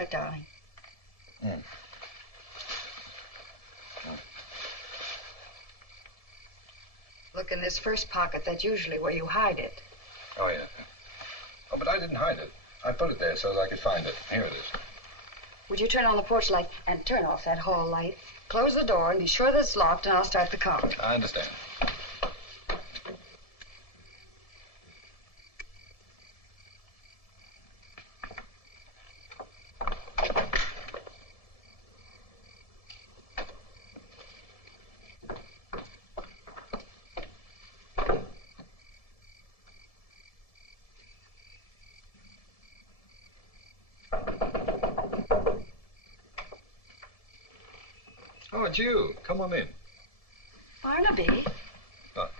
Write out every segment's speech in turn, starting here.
it, darling. Mm. Look in this first pocket. That's usually where you hide it. Oh, yeah. Oh, but I didn't hide it. I put it there so that I could find it. Here it is. Would you turn on the porch light and turn off that hall light? Close the door and be sure that it's locked, and I'll start the car. I understand. Oh, it's you. Come on in. Barnaby? What?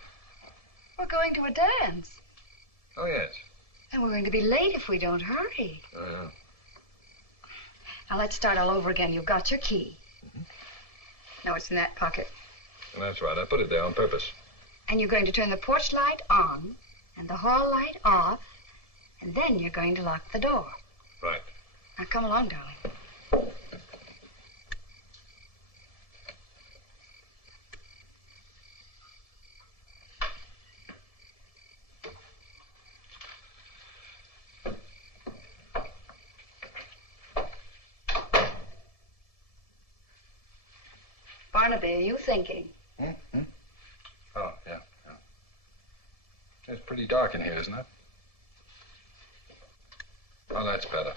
We're going to a dance. Oh, yes. And we're going to be late if we don't hurry. Oh, yeah. Now, let's start all over again. You've got your key. Mm-hmm. No, it's in that pocket. That's right. I put it there on purpose. And you're going to turn the porch light on and the hall light off, and then you're going to lock the door. Right. Now, come along, darling. Barnaby, are you thinking? Hmm? Oh, yeah. It's pretty dark in here, isn't it? Oh, that's better.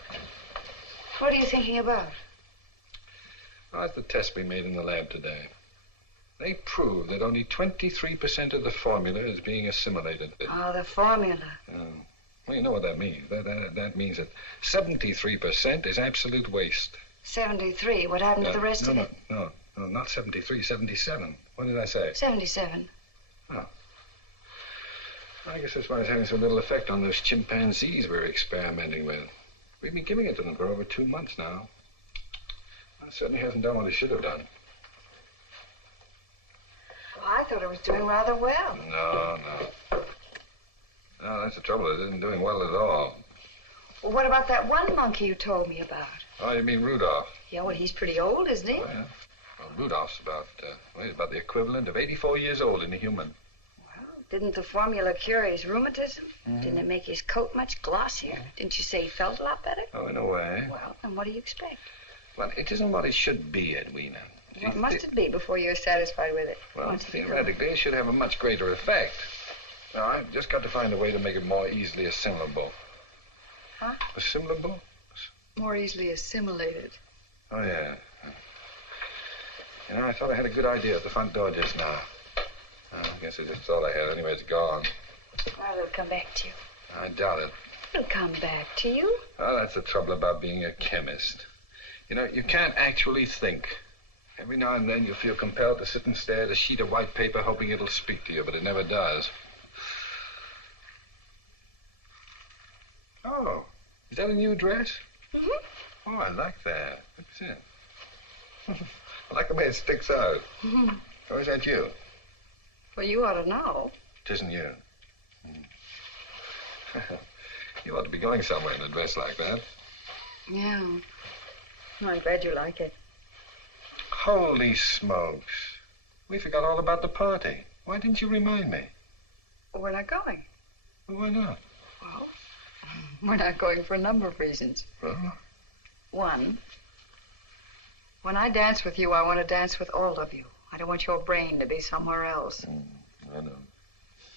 What are you thinking about? Oh, it's the test we made in the lab today. They proved that only 23% of the formula is being assimilated. Oh, the formula. Well, you know what that means. That means that 73% is absolute waste. 73. What happened to the rest of it? No, not 73, 77. What did I say? 77. Oh. I guess that's why it's having so little effect on those chimpanzees we're experimenting with. We've been giving it to them for over 2 months now. Well, it certainly hasn't done what it should have done. Well, I thought it was doing rather well. No, that's the trouble. It isn't doing well at all. Well, what about that one monkey you told me about? Oh, you mean Rudolph? Yeah, well, he's pretty old, isn't he? Oh, yeah. Well, Rudolph's he's about the equivalent of 84 years old in a human. Well, didn't the formula cure his rheumatism? Mm-hmm. Didn't it make his coat much glossier? Didn't you say he felt a lot better? Oh, in a way. Well, then what do you expect? Well, it isn't what it should be, Edwina. What must it be before you're satisfied with it? Well, theoretically, it should have a much greater effect. Now, I've just got to find a way to make it more easily assimilable. Huh? Assimilable? More easily assimilated. Oh, yeah. You know, I thought I had a good idea at the front door just now. I guess I just thought I had. Anyway, it's gone. Well, it'll come back to you. I doubt it. It'll come back to you. Oh, that's the trouble about being a chemist. You know, you can't actually think. Every now and then you'll feel compelled to sit and stare at a sheet of white paper hoping it'll speak to you, but it never does. Oh, is that a new dress? Mm-hmm. Oh, I like that. What's it? I like the way it sticks out. Mm-hmm. Or is that you? Well, you ought to know. It isn't you. You ought to be going somewhere in a dress like that. Yeah. I'm glad you like it. Holy smokes. We forgot all about the party. Why didn't you remind me? We're not going. Well, why not? Well, we're not going for a number of reasons. Well? One, when I dance with you, I want to dance with all of you. I don't want your brain to be somewhere else. I know.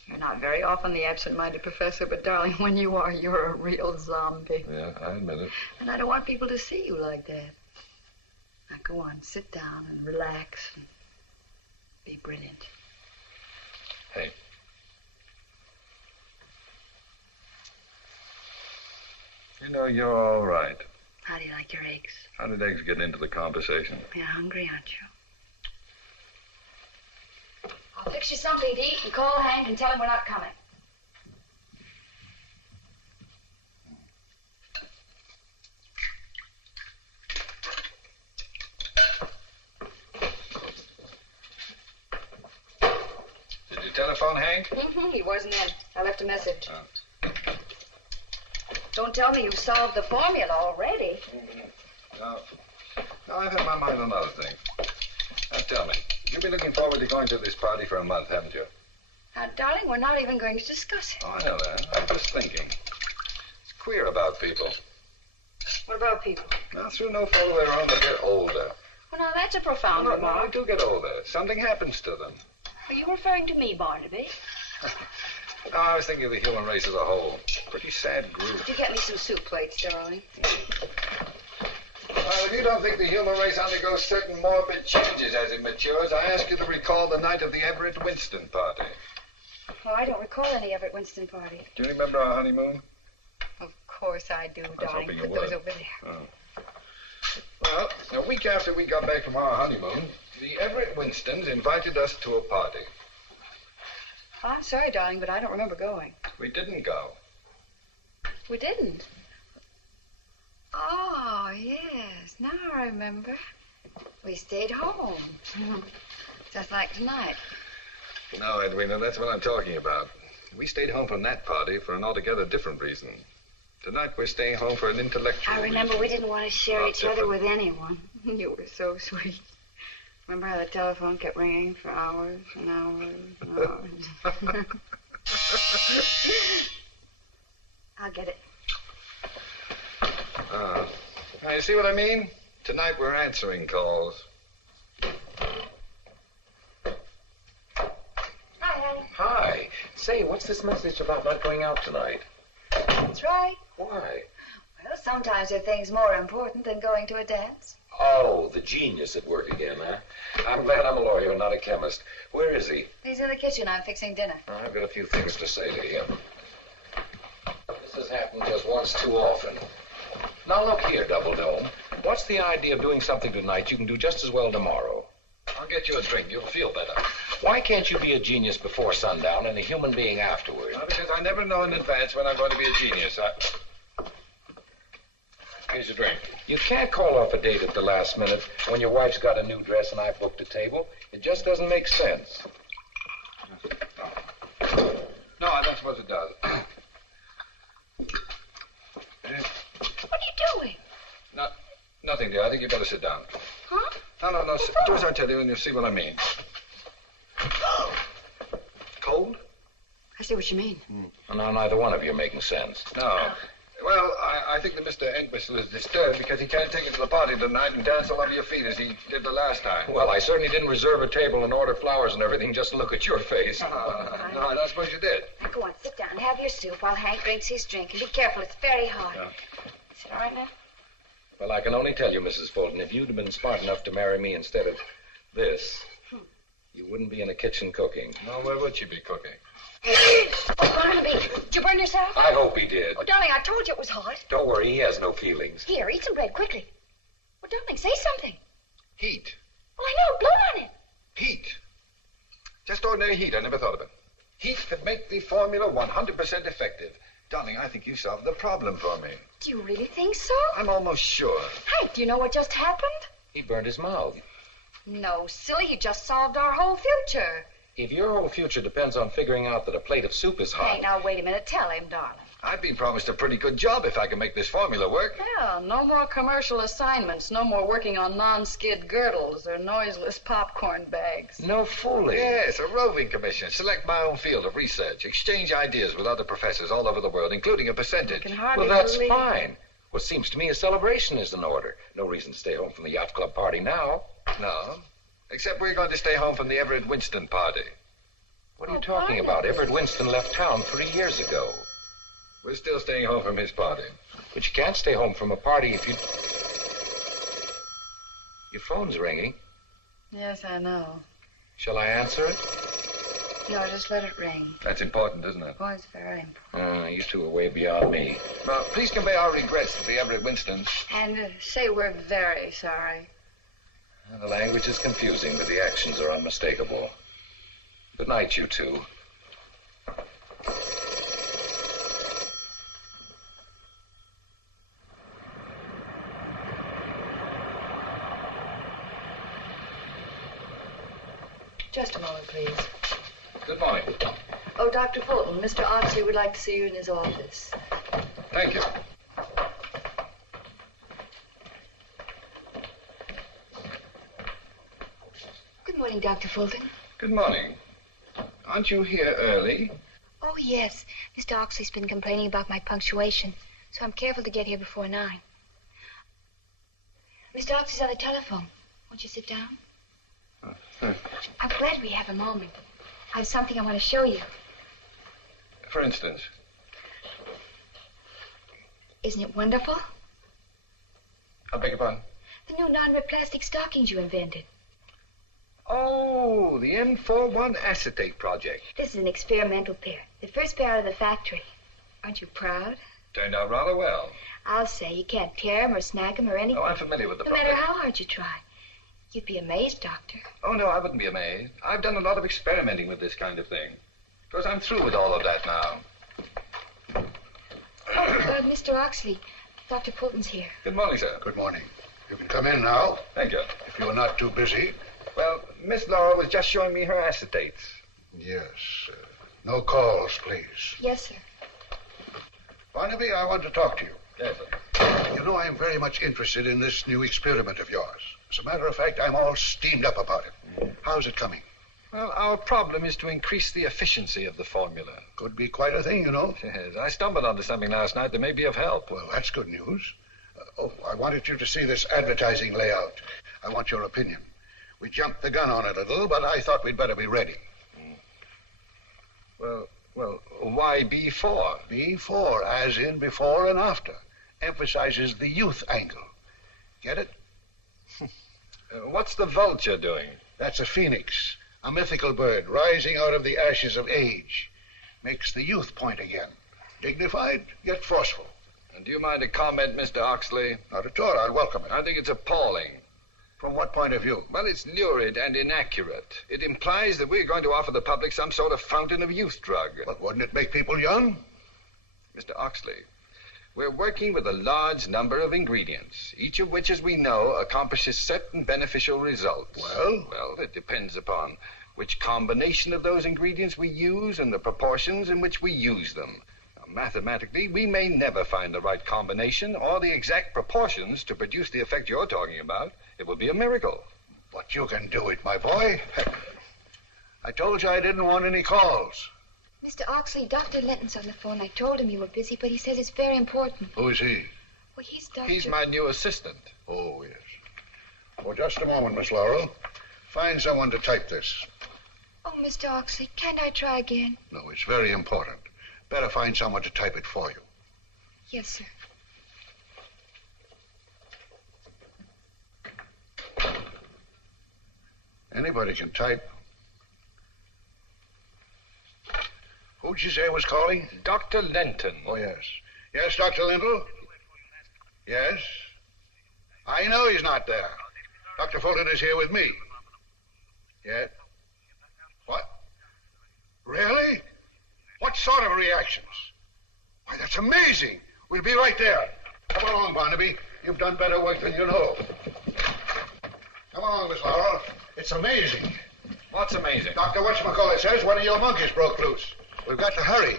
You're not very often the absent-minded professor, but, darling, when you are, you're a real zombie. Yeah, I admit it. And I don't want people to see you like that. Now, go on, sit down and relax and be brilliant. Hey. You know, you're all right. How do you like your eggs? How did eggs get into the conversation? You're hungry, aren't you? I'll fix you something to eat and call Hank and tell him we're not coming. Did you telephone Hank? Mm-hmm, he wasn't in. I left a message. Oh. Don't tell me you solved the formula already. No, I've had my mind on other things. Now, tell me, you've been looking forward to going to this party for a month, haven't you? Now, darling, we're not even going to discuss it. Oh, I know that. I'm just thinking. It's queer about people. What about people? Now, through no fault of their own, they get older. Well, now, that's a profound No, remark. they do get older. Something happens to them. Are you referring to me, Barnaby? No, I was thinking of the human race as a whole. Pretty sad group. Could you get me some soup plates, darling? Well, if you don't think the human race undergoes certain morbid changes as it matures, I ask you to recall the night of the Everett Winston party. Oh, I don't recall any Everett Winston party. Do you remember our honeymoon? Of course I do, was darling. hoping you Put those would. over there. Oh. Well, a week after we got back from our honeymoon, the Everett Winstons invited us to a party. Oh, I'm sorry, darling, but I don't remember going. We didn't go. We didn't. Oh, yes. Now I remember. We stayed home. Just like tonight. No, Edwina, that's what I'm talking about. We stayed home from that party for an altogether different reason. Tonight we're staying home for an intellectual I remember reason. we didn't want to share Not each other different. with anyone. You were so sweet. Remember how the telephone kept ringing for hours and hours and hours? I'll get it. Now, you see what I mean? Tonight we're answering calls. Hi, honey. Hi. Say, what's this message about not going out tonight? That's right. Why? Well, sometimes there are things more important than going to a dance. Oh, the genius at work again, huh? I'm glad I'm a lawyer and not a chemist. Where is he? He's in the kitchen. I'm fixing dinner. I've got a few things to say to him. This has happened just once too often. Now, look here, Double Dome. What's the idea of doing something tonight you can do just as well tomorrow? I'll get you a drink. You'll feel better. Why can't you be a genius before sundown and a human being afterward? Well, because I never know in advance when I'm going to be a genius. Here's your drink. You can't call off a date at the last minute when your wife's got a new dress and I've booked a table. It just doesn't make sense. No, I don't suppose it does. What are you doing? Nothing, dear. I think you better sit down. Huh? No. Do as I tell you and you'll see what I mean. Cold? I see what you mean. Now, neither one of you are making sense. No. Well, I think that Mr. Entwistle is disturbed because he can't take you to the party tonight and dance all over your feet as he did the last time. Well, I certainly didn't reserve a table and order flowers and everything just to look at your face. No, I don't suppose you did. Now, go on, sit down. Have your soup while Hank drinks his drink. And be careful, it's very hot. Yeah. Is it all right now? Well, I can only tell you, Mrs. Fulton, if you'd have been smart enough to marry me instead of this, you wouldn't be in the kitchen cooking. No, where would she be cooking? Oh, Barnaby, did you burn yourself? I hope he did. Oh, darling, I told you it was hot. Don't worry, he has no feelings. Here, eat some bread, quickly. Well, darling, say something. Heat. Well, I know, blow on it. Heat. Just ordinary heat. I never thought of it. Heat could make the formula 100% effective. Darling, I think you solved the problem for me. Do you really think so? I'm almost sure. Hank, do you know what just happened? He burned his mouth. No, silly, you just solved our whole future. If your whole future depends on figuring out that a plate of soup is hot... Hey, now, wait a minute. Tell him, darling. I've been promised a pretty good job if I can make this formula work. Well, no more commercial assignments. No more working on non-skid girdles or noiseless popcorn bags. No fooling. Yes, a roving commission. Select my own field of research. Exchange ideas with other professors all over the world, including a percentage. I can hardly Well, that's believe fine. What seems to me a celebration is in order. No reason to stay home from the yacht club party now. No. Except we're going to stay home from the Everett Winston party. What are you talking about? Everett Winston left town 3 years ago. We're still staying home from his party. But you can't stay home from a party if you... Your phone's ringing. Yes, I know. Shall I answer it? No, just let it ring. That's important, isn't it? Oh, it's very important. You two are way beyond me. Well, please convey our regrets to the Everett Winstons. And say we're very sorry. The language is confusing, but the actions are unmistakable. Good night, you two. Just a moment, please. Good morning. Oh, Dr. Fulton, Mr. Oxley would like to see you in his office. Thank you. Good morning, Dr. Fulton. Good morning. Aren't you here early? Oh, yes. Mr. Oxley's been complaining about my punctuation, so I'm careful to get here before 9. Mr. Oxley's on the telephone. Won't you sit down? I'm glad we have a moment. I have something I want to show you. For instance? Isn't it wonderful? I beg your pardon? The new non-rip plastic stockings you invented. Oh, the N41 acetate project. This is an experimental pair. The first pair out of the factory. Aren't you proud? Turned out rather well. I'll say you can't tear them or snag them or anything. Oh, I'm familiar with the No product. matter how hard you try. You'd be amazed, Doctor. Oh, no, I wouldn't be amazed. I've done a lot of experimenting with this kind of thing. Of course, I'm through with all of that now. Mr. Oxley, Dr. Fulton's here. Good morning, sir. Good morning. You can come in now, Thank you. if you're not too busy. Well, Miss Laura was just showing me her acetates. Yes. No calls, please. Yes, sir. Barnaby, I want to talk to you. Yes, sir. You know, I'm very much interested in this new experiment of yours. As a matter of fact, I'm all steamed up about it. How's it coming? Well, our problem is to increase the efficiency of the formula. Could be quite a thing, you know. Yes, I stumbled onto something last night that may be of help. Well, that's good news. I wanted you to see this advertising layout. I want your opinion. We jumped the gun on it a little, but I thought we'd better be ready. Well, why B4? B4, as in before and after. Emphasizes the youth angle. Get it? What's the vulture doing? That's a phoenix, a mythical bird rising out of the ashes of age. Makes the youth point again. Dignified, yet forceful. And do you mind a comment, Mr. Oxley? Not at all. I'll welcome it. I think it's appalling. From what point of view? Well, it's lurid and inaccurate. It implies that we're going to offer the public some sort of fountain of youth drug. But wouldn't it make people young? Mr. Oxley, we're working with a large number of ingredients, each of which, as we know, accomplishes certain beneficial results. Well, it depends upon which combination of those ingredients we use and the proportions in which we use them. Now, mathematically, we may never find the right combination or the exact proportions to produce the effect you're talking about. It would be a miracle. But you can do it, my boy. I told you I didn't want any calls. Mr. Oxley, Dr. Linton's on the phone. I told him you were busy, but he says it's very important. Who is he? Well, he's Dr. He's my new assistant. Oh, yes. Well, just a moment, Miss Laurel. Find someone to type this. Oh, Mr. Oxley, can't I try again? No, it's very important. Better find someone to type it for you. Yes, sir. Anybody can type. Who'd you say was calling? Dr. Linton. Oh, yes. Yes, Dr. Linton? Yes? I know he's not there. Dr. Fulton is here with me. Yes? What? Really? What sort of reactions? Why, that's amazing. We'll be right there. Come along, Barnaby. You've done better work than you know. Come along, Miss Laurel. It's amazing. What's amazing? Dr. Whatchamacallit says one of your monkeys broke loose. We've got to hurry.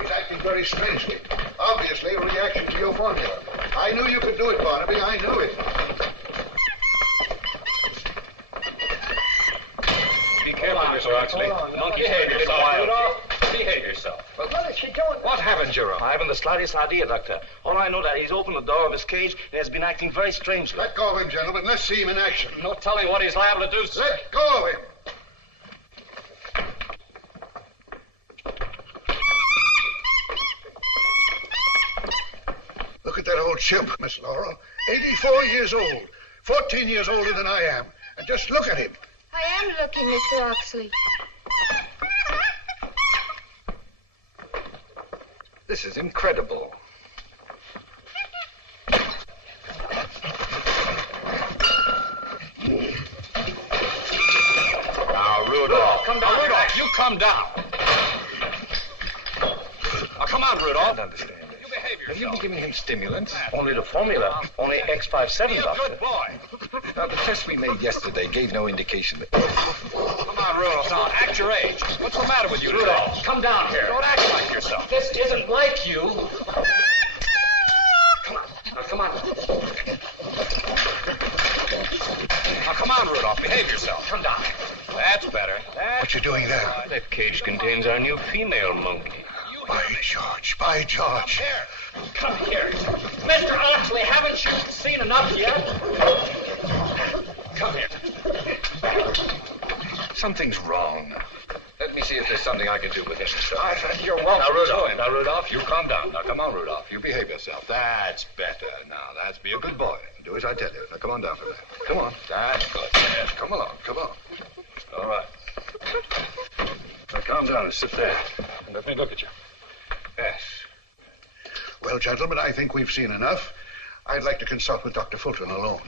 He's acting very strangely. Obviously, a reaction to your formula. I knew you could do it, Barnaby. I knew it. Be careful, Mr. Oxley. Don't behave yourself. Behave yourself. What is she doing? What happened, Jerome? I haven't the slightest idea, Doctor. All I know that he's opened the door of his cage and has been acting very strangely. Let go of him, gentlemen. Let's see him in action. No telling what he's liable to do, sir. Let go of him. Look at that old chimp, Miss Laurel. 84 years old. 14 years older than I am. And just look at him. I am looking, Mr. Oxley. This is incredible. Now, Rudolph. Come down, Rudolph. You come down. Now, come on, Rudolph. I don't understand this. You behave yourself. Have you been giving him stimulants? Only the formula. Only Be X57, a Doctor. good boy. Now, the test we made yesterday gave no indication that... Come on, Rudolph. Now, act your age. What's the matter with you, Rudolph? Come down here. Don't act like yourself. This isn't like you. Come on. Now, come on. Now, come on, Rudolph. Behave yourself. Come down. That's better. What you doing there? That cage contains our new female monkey. By George, by George. Come here. Mr. Oxley, haven't you seen enough yet? Come here. Something's wrong. Let me see if there's something I can do with this. You're welcome. Now, Rudolph, you calm down. Now, come on, Rudolph. You behave yourself. That's better. Now, that's be a good boy. Do as I tell you. Now, come on down for that. Come on. That's good. Yes, come along. Come on. All right. Now, calm down and sit there. And let me look at you. Yes. Well, gentlemen, I think we've seen enough. I'd like to consult with Dr. Fulton alone.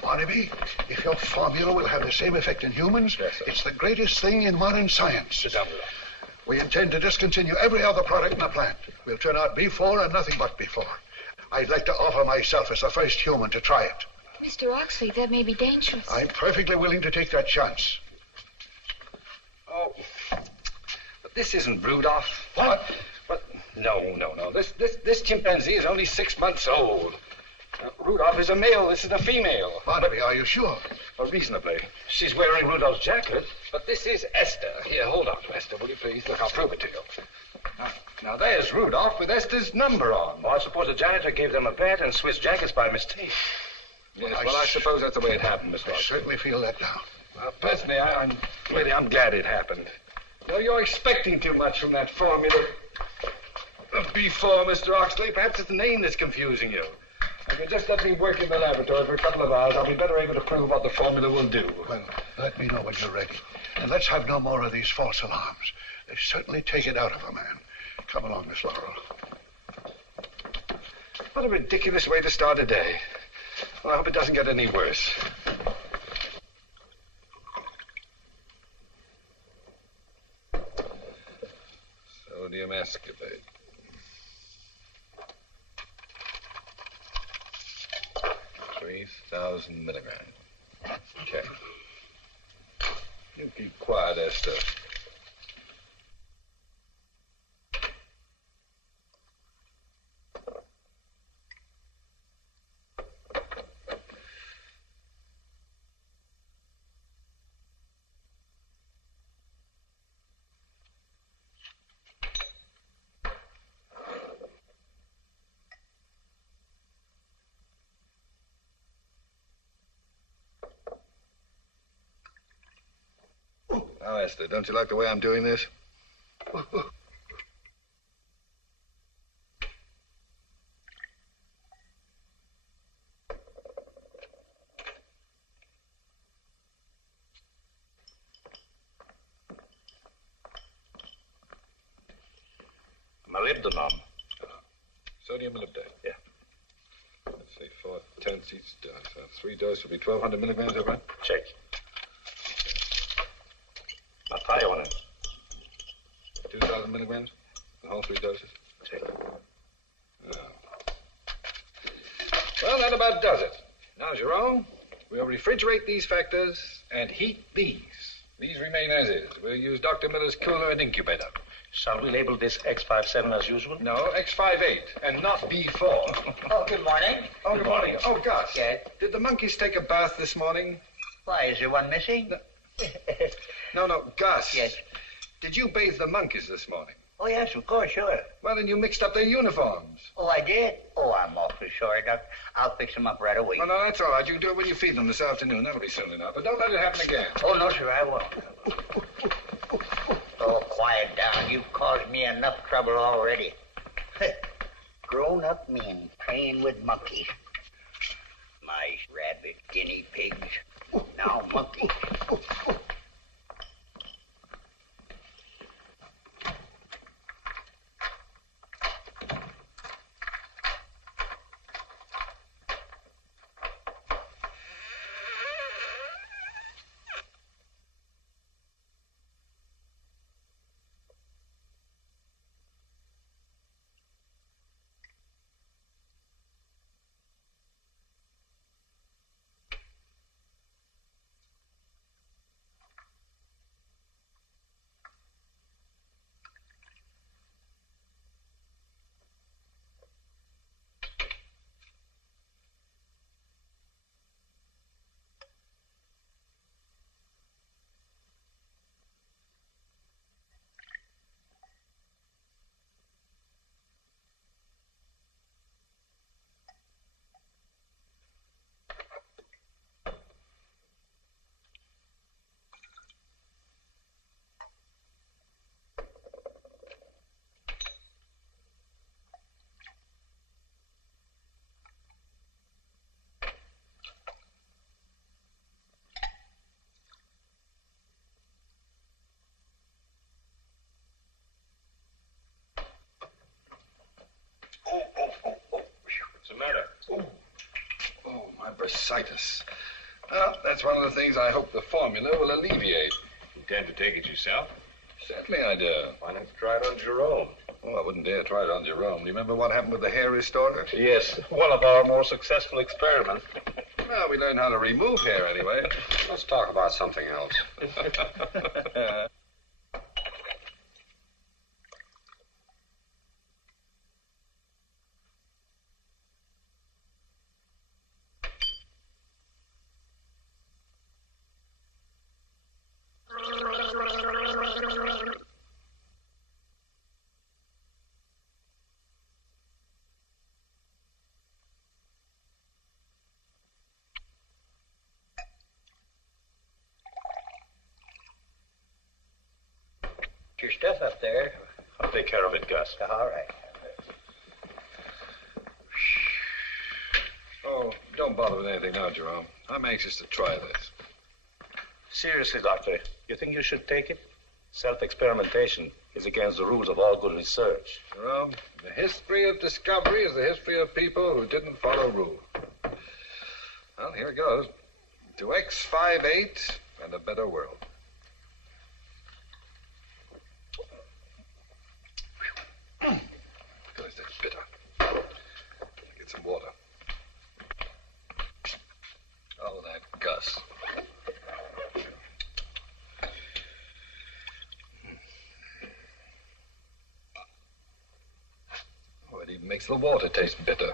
Barnaby, if your formula will have the same effect in humans, yes, sir. It's the greatest thing in modern science. Sit down, Rudolph. We intend to discontinue every other product in the plant. We'll turn out B4 and nothing but B4. I'd like to offer myself as the first human to try it. Mr. Oxley, that may be dangerous. I'm perfectly willing to take that chance. Oh, but this isn't Rudolph. What? But no. This chimpanzee is only 6 months old. Rudolph is a male. This is a female. Barnaby, are you sure? Well, reasonably. She's wearing Rudolph's jacket. But this is Esther. Here, hold on, Esther, will you please? Look, I'll prove it to you. Now there's Rudolph with Esther's number on. Well, I suppose the janitor gave them a bat and switched jackets by mistake. Yes, well, I suppose that's the way it happened, Mr. I Oxley. certainly feel that now. Well, personally, I'm glad it happened. No, you're expecting too much from that formula of B4, Mr. Oxley. Perhaps it's the name that's confusing you. If you just let me work in the laboratory for a couple of hours, I'll be better able to prove what the formula will do. Well, let me know when you're ready. And let's have no more of these false alarms. They certainly take it out of a man. Come along, Miss Laurel. What a ridiculous way to start a day. Well, I hope it doesn't get any worse. Sodium ascorbate. 3,000 milligrams. Okay. You keep quiet, Esther. Now, Esther, don't you like the way I'm doing this? Molybdenum. Sodium molybdate. Yeah. Let's see, 4 tenths each dose. So 3 doses will be 1,200 milligrams, is that right? Check. Now try on it. 2,000 milligrams? The whole 3 doses? Check. Yeah. Well, that about does it. Now, Jerome, we'll refrigerate these factors and heat these. These remain as is. We'll use Dr. Miller's cooler and incubator. Shall we label this X57 as usual? No, X58, and not B4. Oh, good morning. Oh, good morning. Oh, Gus. Yes? Did the monkeys take a bath this morning? Why, is there one missing? No, Gus. Yes? Did you bathe the monkeys this morning? Oh, yes, of course, sure. Well, then you mixed up their uniforms. Oh, I did? Oh, I'm awfully sorry, Doc. I'll fix them up right away. Well, no, that's all right. You can do it when you feed them this afternoon. That'll be soon enough. But don't let it happen again. Oh, no, sir, I won't. Oh, quiet down. You've caused me enough trouble already. Grown-up men playing with monkeys. Mice, rabbits, guinea pigs. Now monkeys. bursitis. Well, that's one of the things I hope the formula will alleviate. Intend to take it yourself? Certainly I do. Why not try it on Jerome? Oh, I wouldn't dare try it on Jerome. Do you remember what happened with the hair restorer? Yes, one of our more successful experiments. Well, we learned how to remove hair anyway. Let's talk about something else. Your stuff up there. I'll take care of it, Gus. All right. Oh, don't bother with anything now, Jerome. I'm anxious to try this. Seriously, Doctor, you think you should take it? Self-experimentation is against the rules of all good research. Jerome, the history of discovery is the history of people who didn't follow rules. Well, here it goes. To X58 and a better world. Goodness, that's bitter. Get some water. Oh, that Gus. Oh, it even makes the water taste bitter.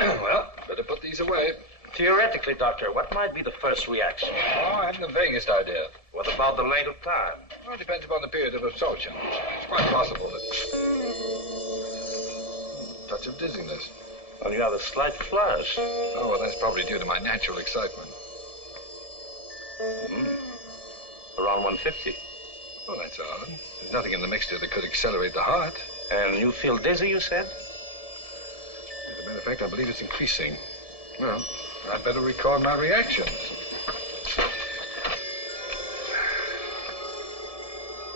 Well, better put these away. Theoretically, Doctor, what might be the first reaction? Oh, I haven't the vaguest idea. What about the length of time? Well, it depends upon the period of absorption. It's quite possible that... touch of dizziness. Well, you have a slight flush. Oh, well, that's probably due to my natural excitement. Around 150. Oh, that's odd. There's nothing in the mixture that could accelerate the heart. And you feel dizzy, you said? As a matter of fact, I believe it's increasing. Well, I'd better record my reactions.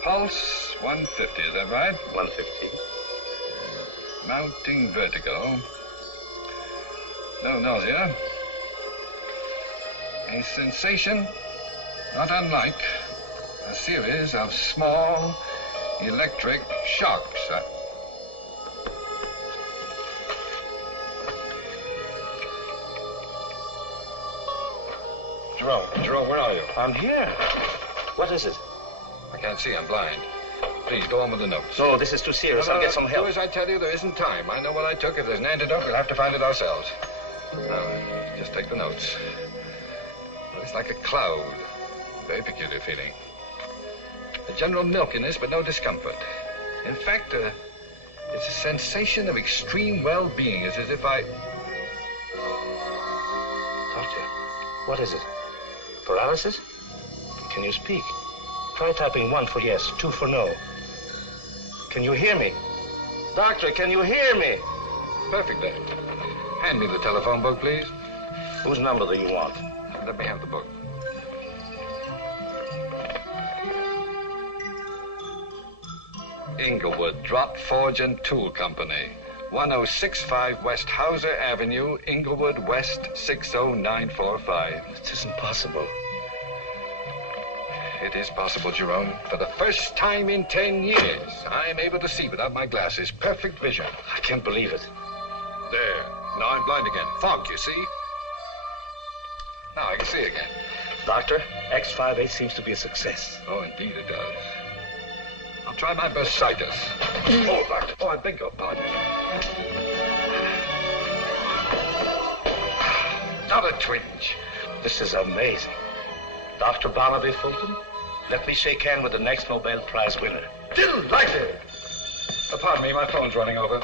Pulse 150, is that right? 150. Mounting vertigo. No nausea. A sensation not unlike a series of small electric shocks. Jerome, where are you? I'm here. What is it? I can't see, I'm blind. Please, go on with the notes. No, this is too serious. I'll get some help. Do as I tell you, there isn't time. I know what I took. If there's an antidote, we'll have to find it ourselves. Now, just take the notes. Well, it's like a cloud. Very peculiar feeling. A general milkiness, but no discomfort. In fact, it's a sensation of extreme well-being. It's as if I... Doctor, what is it? Paralysis? Can you speak? Try typing 1 for yes, 2 for no. Can you hear me? Doctor, can you hear me? Perfect, then. Hand me the telephone book, please. Whose number do you want? Let me have the book. Inglewood Drop Forge and Tool Company, 1065 West Hauser Avenue, Inglewood, West 60945. It isn't possible. It is possible, Jerome. For the first time in 10 years, I am able to see without my glasses. Perfect vision. I can't believe it. There. Now I'm blind again. Fog, you see? Now I can see again. Doctor, X58 seems to be a success. Oh, indeed it does. I'll try my bursitis. Oh, doctor. Oh, I beg your pardon. Not a twinge. This is amazing. Dr. Barnaby Fulton, let me shake hands with the next Nobel Prize winner. Delighted. Pardon me, my phone's running over.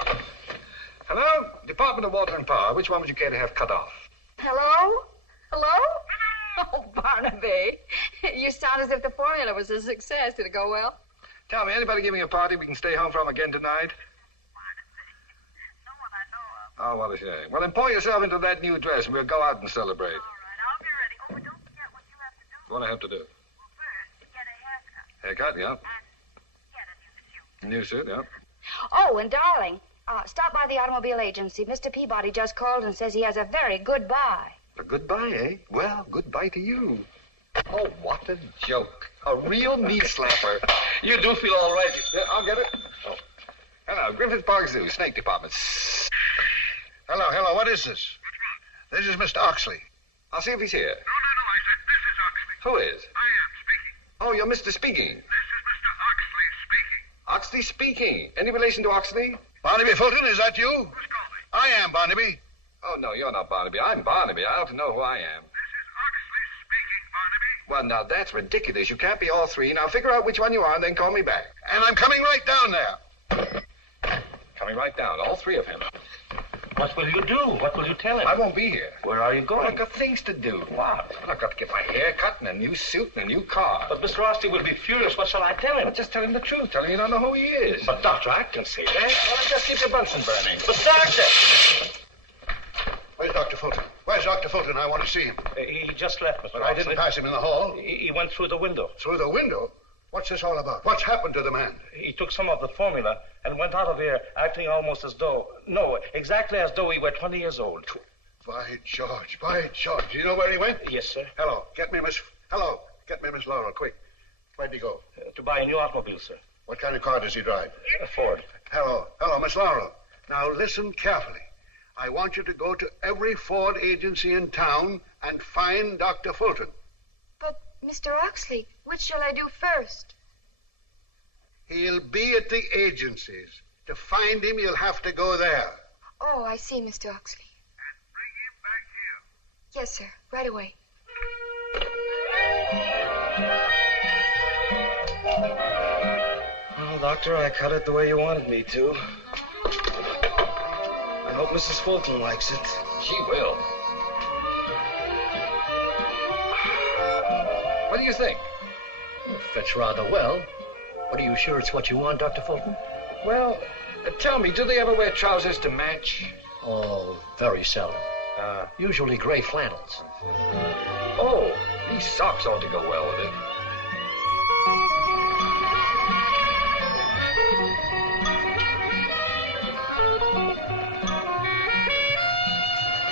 Hello? Department of Water and Power. Which one would you care to have cut off? Hello? Hello? Oh, Barnaby. You sound as if the formula was a success. Did it go well? Tell me, anybody giving a party we can stay home from again tonight? No one I know of. Oh, what a shame. Well, then pour yourself into that new dress and we'll go out and celebrate. All right, I'll be ready. Oh, but don't forget what you have to do. What do I have to do? Well, first, get a haircut. Haircut, yeah. And get a new suit. New suit, yeah. Oh, and darling, Stop by the automobile agency. Mr. Peabody just called and says he has a very good buy. A goodbye, eh? Well, goodbye to you. Oh, what a joke. A real knee slapper. You do feel all right. Yeah, I'll get it. Oh. Hello, Griffith Park Zoo, Snake Department. Hello, what is this? This is Mr. Oxley. I'll see if he's here. No, I said this is Oxley. Who is? I am speaking. Oh, you're Mr. Speaking. This is Mr. Oxley speaking. Oxley Speaking. Any relation to Oxley? Barnaby Fulton, is that you? Who's calling? I am Barnaby. Oh, no, you're not Barnaby. I'm Barnaby. I ought to know who I am. This is Oxley speaking, Barnaby. Well, now, that's ridiculous. You can't be all three. Now, figure out which one you are and then call me back. And I'm coming right down there. Coming right down, all three of him. What will you do? What will you tell him? I won't be here. Where are you Well, going? I've got things to do. What? Well, I've got to get my hair cut and a new suit and a new car. But Mr. Oxley will be furious. What shall I tell him? Well, just tell him the truth. Tell him you don't know who he is. But, Doctor, I can say that. Well, just keep your Bunsen burning. But, Doctor! Where's Dr. Fulton? Where's Dr. Fulton? I want to see him. He just left, Mr. But Oxley. I didn't pass him in the hall. He went through the window. Through the window? What's this all about? What's happened to the man? He took some of the formula and went out of here acting almost as though... No, exactly as though he were 20 years old. By George. Do you know where he went? Yes, sir. Hello, get me Miss Laurel, quick. Where'd he go? To buy a new automobile, sir. What kind of car does he drive? A Ford. Hello, Miss Laurel. Now listen carefully. I want you to go to every Ford agency in town and find Dr. Fulton. But, Mr. Oxley, which shall I do first? He'll be at the agencies. To find him, you'll have to go there. Oh, I see, Mr. Oxley. And bring him back here. Yes, sir. Right away. Well, Doctor, I cut it the way you wanted me to. I hope Mrs. Fulton likes it. She will. What do you think? It fits rather well. But are you sure it's what you want, Dr. Fulton? Well, tell me, do they ever wear trousers to match? Oh, very seldom. Usually gray flannels. Oh, these socks ought to go well with it.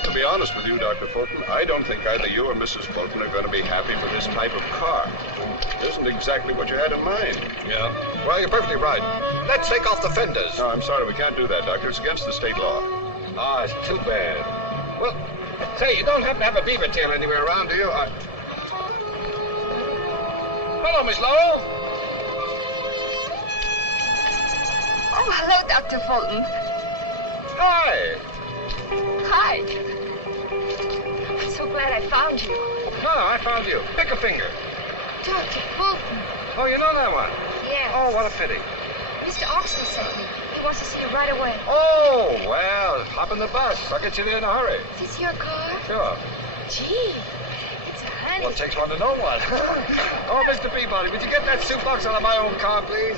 To be honest with you, Dr. Fulton, I don't think either you or Mrs. Fulton are going to be happy for this type of car. It isn't exactly what you had in mind. Yeah. Well, you're perfectly right. Let's take off the fenders. No, I'm sorry, we can't do that, Doctor. It's against the state law. Ah, it's too bad. Well, say, you don't happen to have a beaver tail anywhere around, do you? Hello, Miss Laurel. Oh, hello, Dr. Fulton. Hi. Hi. I'm so glad I found you. No, I found you. Pick a finger. Dr. Fulton. Oh, you know that one? Yes. Oh, what a pity. Mr. Oxley sent me. He wants to see you right away. Oh, well, hop in the bus. I'll get you there in a hurry. Is this your car? Sure. Gee, it's a handy... Well, it takes one to know one. Oh, Mr. Peabody, would you get that soup box out of my own car, please?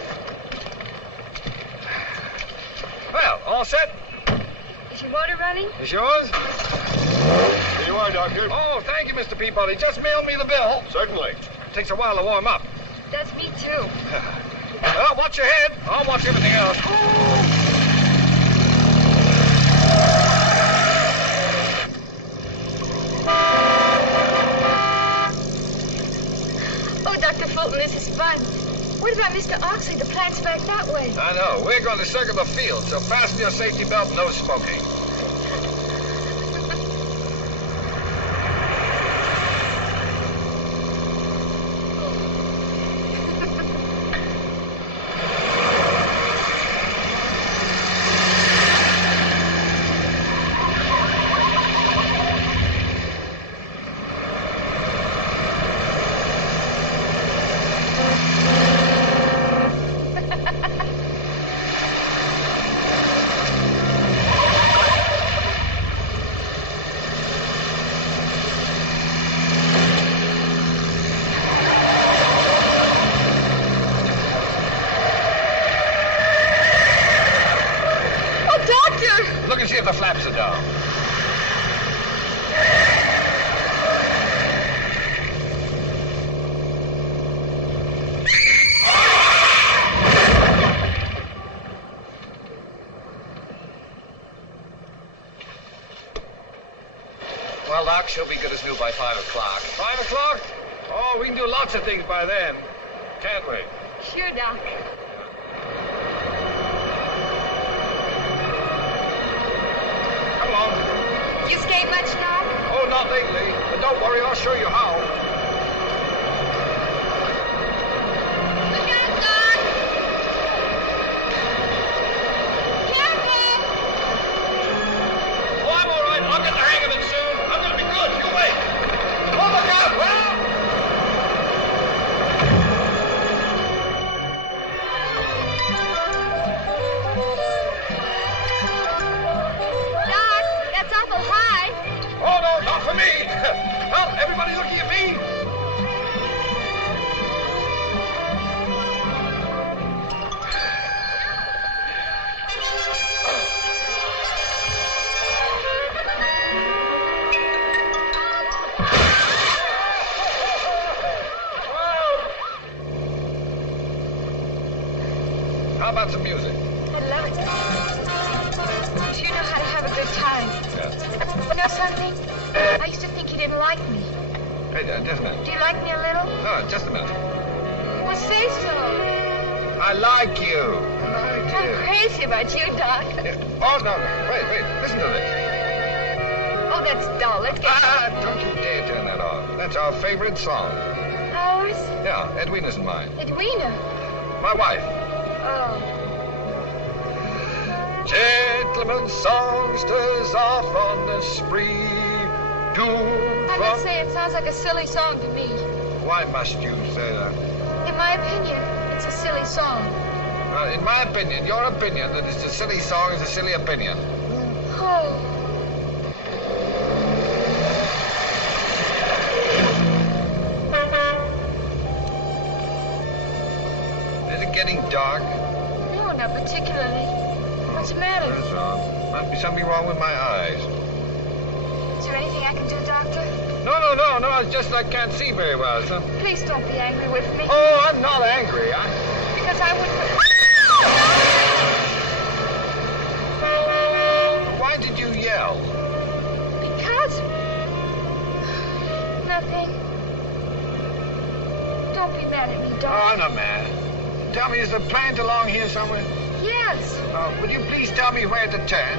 Well, all set? Is your motor running? Is yours? Here you are, Doctor. Oh, thank you, Mr. Peabody. Just mail me the bill. Certainly. Takes a while to warm up. That's me, too. Well, watch your head. I'll watch everything else. Oh, Dr. Fulton, this is fun. What about Mr. Oxley? The plant's back that way. I know. We're going to circle the field, so fasten your safety belt, no smoking. Look and see if the flaps are down. Well, Doc, she'll be good as new by 5 o'clock. 5 o'clock? Oh, we can do lots of things by then. Can't we? Sure, Doc. Come on. You skate much, Doc? Oh, not lately. But don't worry, I'll show you how. Look out, Doc! Careful! Oh, I'm all right. I'll get the hang of it soon. I'm going to be good. You wait. Oh, look out. Well. Doc, that's awful high. Oh, no, not for me. Well, everybody's looking at me. How about some music? I love it. You know how to have a good time. Yeah. You know something? I used to think you didn't like me. Hey, just a minute. Do you like me a little? No, just a minute. Well, say so. I like you. I'm crazy about you, Doc. Oh, no. Wait. Listen to this. Oh, that's dull. Let's get... Don't you dare turn that off. That's our favorite song. Ours? Yeah, Edwina's and mine. Edwina. My wife. Oh. Gentlemen songsters off on the spree. I must say, it sounds like a silly song to me. Why must you say that? In my opinion, it's a silly song. In my opinion, your opinion that it's a silly song is a silly opinion. Oh. Is it getting dark? No, not particularly. What's the matter? That's wrong. Must be something wrong with my eyes. Is there anything I can do, Doctor? No. It's just I can't see very well, so. Please don't be angry with me. Oh, I'm not angry. Because I wouldn't... Why did you yell? Because... Nothing. Don't be mad at me, Doc. Oh, I'm not mad. Tell me, is the plant along here somewhere? Yes. Would you please tell me where to turn?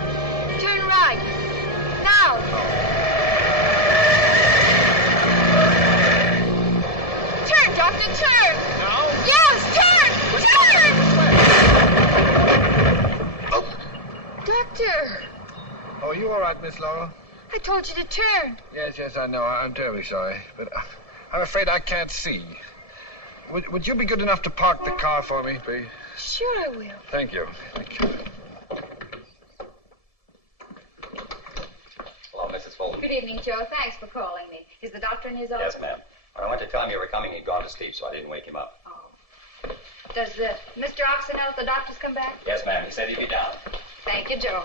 Turn right. Now. Turn, Doctor, turn. No? Yes, turn. Turn. Oh. Doctor. Oh, you all right, Miss Laurel? I told you to turn. Yes, I know. I'm terribly sorry. But I'm afraid I can't see. Would you be good enough to park the car for me, please? Sure I will. Thank you. Hello, Mrs. Fulton. Good evening, Joe. Thanks for calling me. Is the doctor in his office? Yes, ma'am. When I went to tell him you were coming, he'd gone to sleep, so I didn't wake him up. Oh. Does Mr. Oxon know if the doctor's come back? Yes, ma'am. He said he'd be down. Thank you, Joe.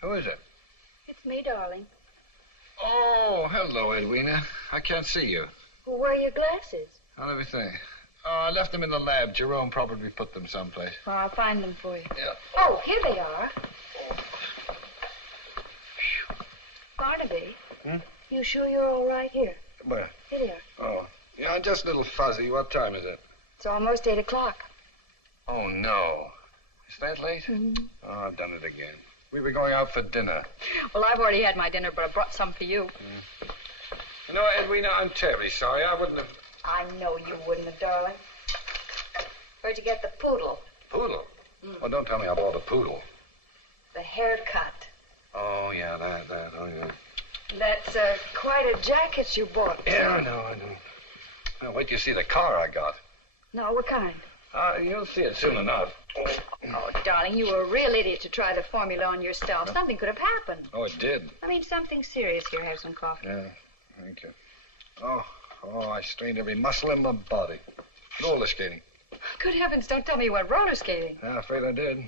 Who is it? It's me, darling. Oh, hello, Edwina. I can't see you. Well, where are your glasses? Oh, let me think. Oh, I left them in the lab. Jerome probably put them someplace. Well, I'll find them for you. Yeah. Oh, here they are. Barnaby. You sure you're all right? Here. Where? Here they are. Oh. Yeah, I'm just a little fuzzy. What time is it? It's almost 8 o'clock. Oh, no. Is that late? Mm-hmm. Oh, I've done it again. We were going out for dinner. Well, I've already had my dinner, but I brought some for you. You know, Edwina, I'm terribly sorry. I wouldn't have... I know you wouldn't have, darling. Where'd you get the poodle? Poodle? Oh, don't tell me I bought a poodle. The haircut. Oh, yeah, that. Oh, yeah. That's quite a jacket you bought. Yeah, I know. Now, wait till you see the car I got. No, what kind? You'll see it soon enough. Oh, darling, you were a real idiot to try the formula on yourself. Something could have happened. Oh, it did? I mean, something serious. Here, have some coffee. Yeah, thank you. Oh, I strained every muscle in my body. Roller skating. Good heavens, don't tell me you went roller skating. Yeah, afraid I did.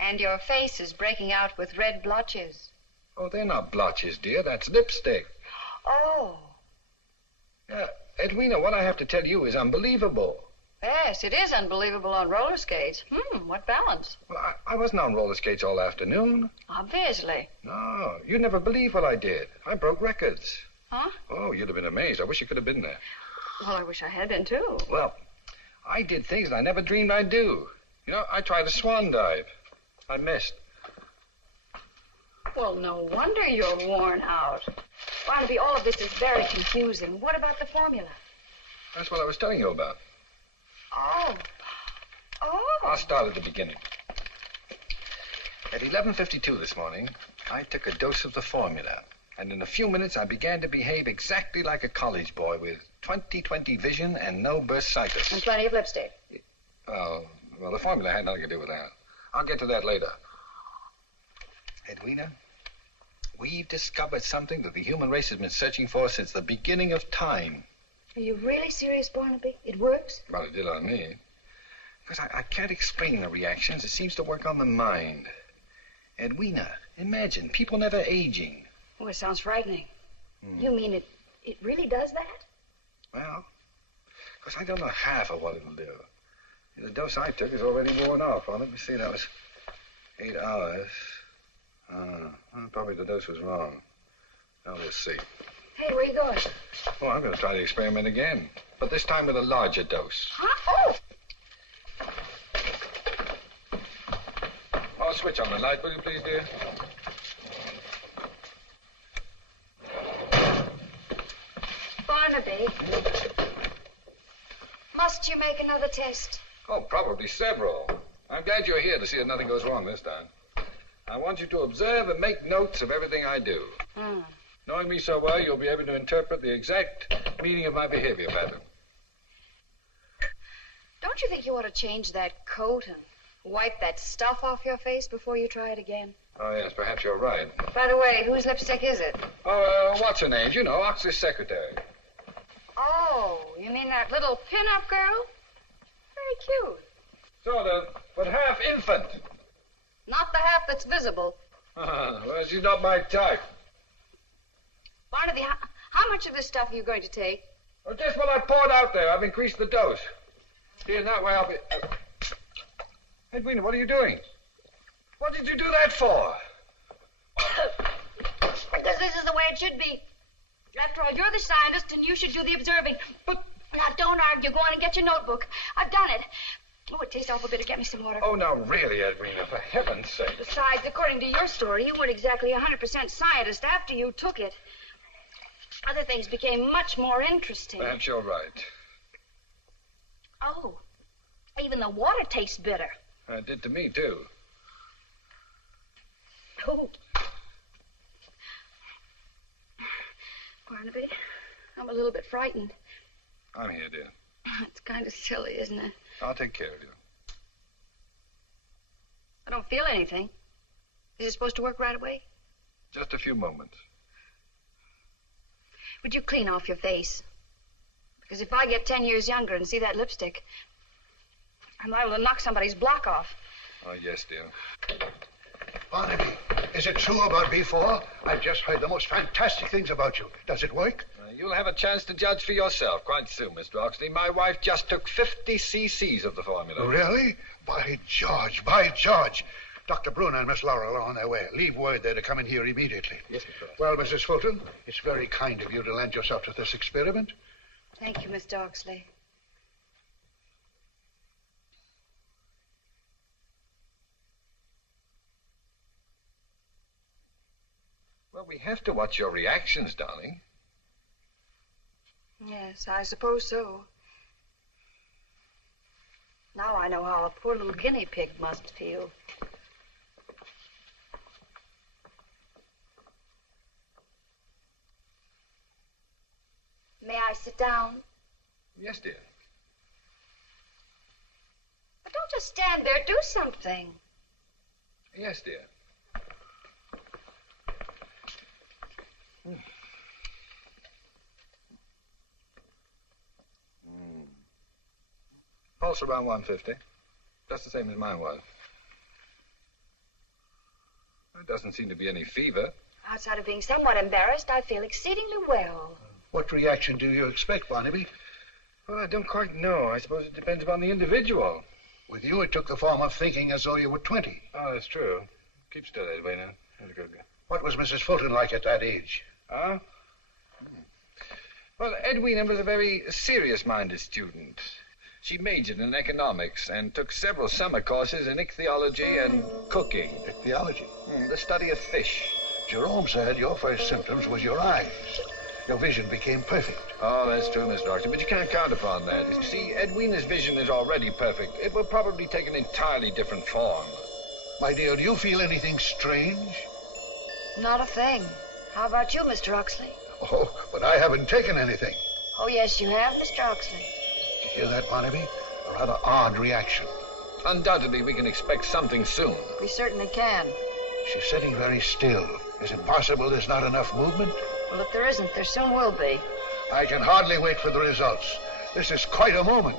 And your face is breaking out with red blotches. Oh, they're not blotches, dear. That's lipstick. Oh. Yeah, Edwina, what I have to tell you is unbelievable. Yes, it is unbelievable on roller skates. What balance. Well, I wasn't on roller skates all afternoon. Obviously. No, you'd never believe what I did. I broke records. Huh? Oh, you'd have been amazed. I wish you could have been there. Well, I wish I had been, too. Well, I did things that I never dreamed I'd do. You know, I tried a swan dive. I missed. Well, no wonder you're worn out. Barnaby, all of this is very confusing. What about the formula? That's what I was telling you about. Oh. I'll start at the beginning. At 11:52 this morning, I took a dose of the formula. And in a few minutes, I began to behave exactly like a college boy with 20/20 vision and no bursitis. And plenty of lipstick. Oh, well, the formula had nothing to do with that. I'll get to that later. Edwina, we've discovered something that the human race has been searching for since the beginning of time. Are you really serious, Barnaby? It works? Well, it did on me. Because I can't explain the reactions. It seems to work on the mind. Edwina, imagine, people never aging. Oh, it sounds frightening. You mean it really does that? Well, because I don't know half of what it'll do. The dose I took is already worn off. Well, let me see, that was 8 hours. Well, probably the dose was wrong. Now, we'll see. Hey, where are you going? Oh, I'm going to try the experiment again. But this time with a larger dose. Huh? Oh, switch on the light, will you please, dear? Barnaby, must you make another test? Oh, probably several. I'm glad you're here to see that nothing goes wrong this time. I want you to observe and make notes of everything I do. Knowing me so well, you'll be able to interpret the exact meaning of my behavior pattern. Don't you think you ought to change that coat and wipe that stuff off your face before you try it again? Oh, yes, perhaps you're right. By the way, whose lipstick is it? Oh, what's her name? You know, Ox's secretary. Oh, you mean that little pin-up girl? Very cute. Sort of, but half infant. Not the half that's visible. Well, she's not my type. Barnaby, how much of this stuff are you going to take? Oh, just what I poured out there. I've increased the dose. Here, that way I'll be... Edwina, what are you doing? What did you do that for? Because this is the way it should be. After all, you're the scientist, and you should do the observing. But... Now, don't argue. Go on and get your notebook. I've done it. Oh, it tastes awful bitter. Get me some water. Oh, now, really, Edwina, for heaven's sake. Besides, according to your story, you weren't exactly 100% scientist after you took it. Other things became much more interesting. Perhaps you're right. Oh, even the water tastes bitter. It did to me, too. Oh. Barnaby, I'm a little bit frightened. I'm here, dear. It's kind of silly, isn't it? I'll take care of you. I don't feel anything. Is it supposed to work right away? Just a few moments. Would you clean off your face? Because if I get 10 years younger and see that lipstick, I'm liable to knock somebody's block off. Oh, yes, dear. Barnaby, is it true about B4? I've just heard the most fantastic things about you. Does it work? You'll have a chance to judge for yourself quite soon, Mr. Oxley. My wife just took 50 cc's of the formula. Really? By George, by George. Dr. Bruner and Miss Laurel are on their way. Leave word there to come in here immediately. Yes, Mr. Oxley. Well, Mrs. Fulton, it's very kind of you to lend yourself to this experiment. Thank you, Mr. Oxley. Well, we have to watch your reactions, darling. Yes, I suppose so. Now I know how a poor little guinea pig must feel. May I sit down? Yes, dear. But don't just stand there. Do something. Yes, dear. pulse around 150. Just the same as mine was. There doesn't seem to be any fever. Outside of being somewhat embarrassed, I feel exceedingly well. What reaction do you expect, Barnaby? Well, I don't quite know. I suppose it depends upon the individual. With you, it took the form of thinking as though you were 20. Oh, that's true. Keep still, Edwina. That's a good guy. What was Mrs. Fulton like at that age? Huh? Well, Edwina was a very serious-minded student. She majored in economics and took several summer courses in ichthyology and cooking. Ichthyology? The study of fish. Jerome said your first symptoms was your eyes. Your vision became perfect. Oh, that's true, Mr. Oxley, but you can't count upon that. You see, Edwina's vision is already perfect. It will probably take an entirely different form. My dear, do you feel anything strange? Not a thing. How about you, Mr. Oxley? Oh, but I haven't taken anything. Oh, yes, you have, Mr. Oxley. You hear that, Barnaby? A rather odd reaction. Undoubtedly, we can expect something soon. We certainly can. She's sitting very still. Is it possible there's not enough movement? Well, if there isn't, there soon will be. I can hardly wait for the results. This is quite a moment.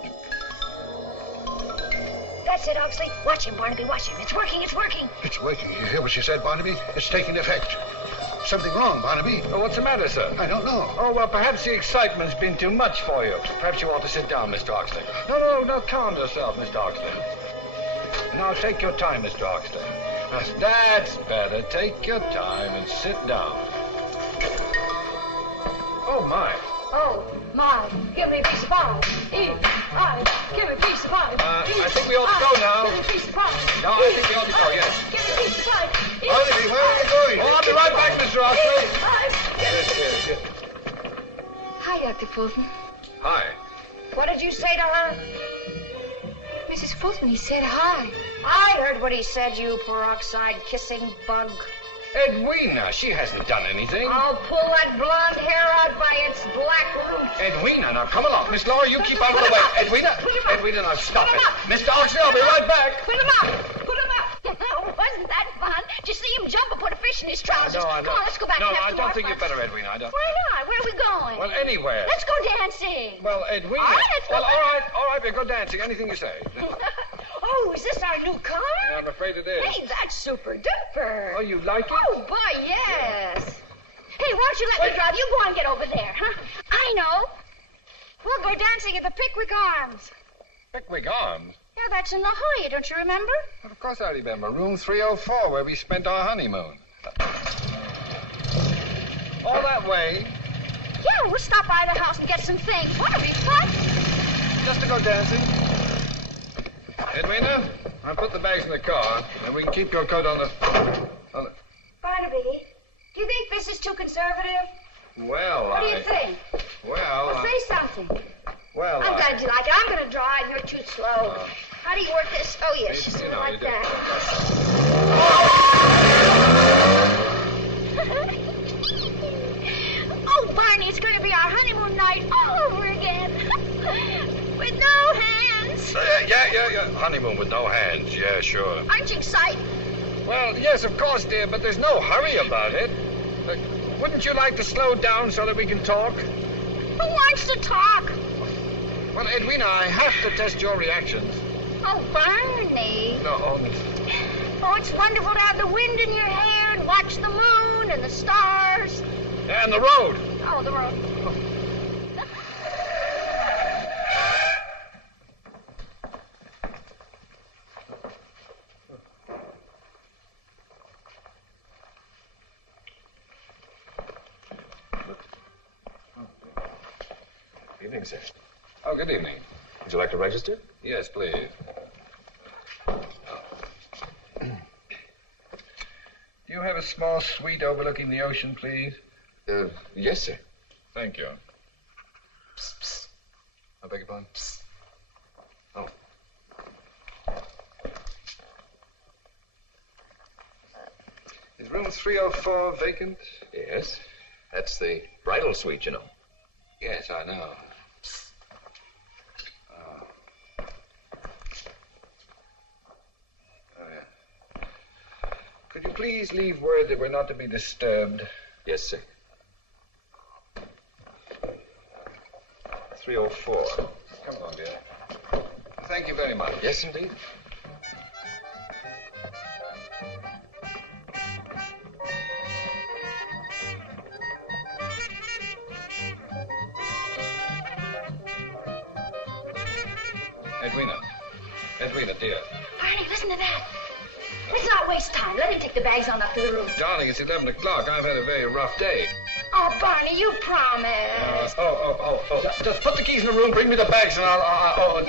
That's it, Oxley. Watch him, Barnaby, watch him. It's working, it's working. It's working. You hear what she said, Barnaby? It's taking effect. Something wrong, Barnaby. Oh, what's the matter, sir? I don't know. Oh, well, perhaps the excitement's been too much for you. Perhaps you ought to sit down, Mr. Oxley. No, calm yourself, Mr. Oxley. Now, take your time, Mr. Oxley. That's better. Take your time and sit down. Oh, my. Oh, my. Give me a piece of pie. Give me a piece of pie. I think we ought to go now. Give me a piece of pie. No, I think we ought to go, yes. Give me a piece of pie. Barnaby, where are you going? Oh, I'll be right back, Mr. Oxley. Yes. Hi, Dr. Fulton. Hi. What did you say to her? Mrs. Fulton, he said hi. I heard what he said, you peroxide kissing bug. Edwina, she hasn't done anything. I'll pull that blonde hair out by its black roots. Edwina, now come along. Miss Laura, you keep out of the way. Edwina, now stop it. Mr. Oxley, I'll be right back. Put him up. Wasn't that fun? Did you see him jump and put a fish in his trousers? No, Come on, let's go back No, and have I some don't more think fun. you better, Edwina. I don't. Why not? Where are we going? Well, anywhere. Let's go dancing. Well, Edwina. All right, let's go back. All right, we'll go dancing. Anything you say. Oh, is this our new car? Yeah, I'm afraid it is. Hey, that's super duper. Oh, you like it? Oh, boy, yes. Hey, why don't you let me drive? You go and get over there, huh? I know. We'll go dancing at the Pickwick Arms. Pickwick Arms? Yeah, that's in La Jolla, don't you remember? Well, of course I remember. Room 304, where we spent our honeymoon. All that way? Yeah, we'll stop by the house and get some things. What'll be fun? Just to go dancing. Edwina, I'll put the bags in the car, and we can keep your coat on the... Barnaby, do you think this is too conservative? Well, What do you think? Well, Say something. Well, I'm glad you like it. I'm going to drive. You're too slow. How do you work this? Oh, yes, you know, like you do. that. Oh, Barney, it's going to be our honeymoon night all over again. With no hands. Yeah. Honeymoon with no hands. Yeah, sure. Aren't you excited? Well, yes, of course, dear, but there's no hurry about it. Wouldn't you like to slow down so that we can talk? Who wants to talk? Well, Edwina, I have to test your reactions. Oh, Barney. No. Oh, it's wonderful to have the wind in your hair and watch the moon and the stars. And the road. Oh, the road. Evening, sir. Oh, good evening. Would you like to register? Yes, please. Do you have a small suite overlooking the ocean, please? Yes, sir. Thank you. Psst, psst. I beg your pardon? Psst. Oh. Is room 304 vacant? Yes. That's the bridal suite, you know. Yes, I know. Could you please leave word that we're not to be disturbed? Yes, sir. 304. Come along, dear. Thank you very much. Yes, indeed. Edwina, dear. Barney, listen to that. Let's not waste time. Let him take the bags on up to the room. Darling, it's 11 o'clock. I've had a very rough day. Oh, Barney, you promised. Just put the keys in the room, bring me the bags, and I'll...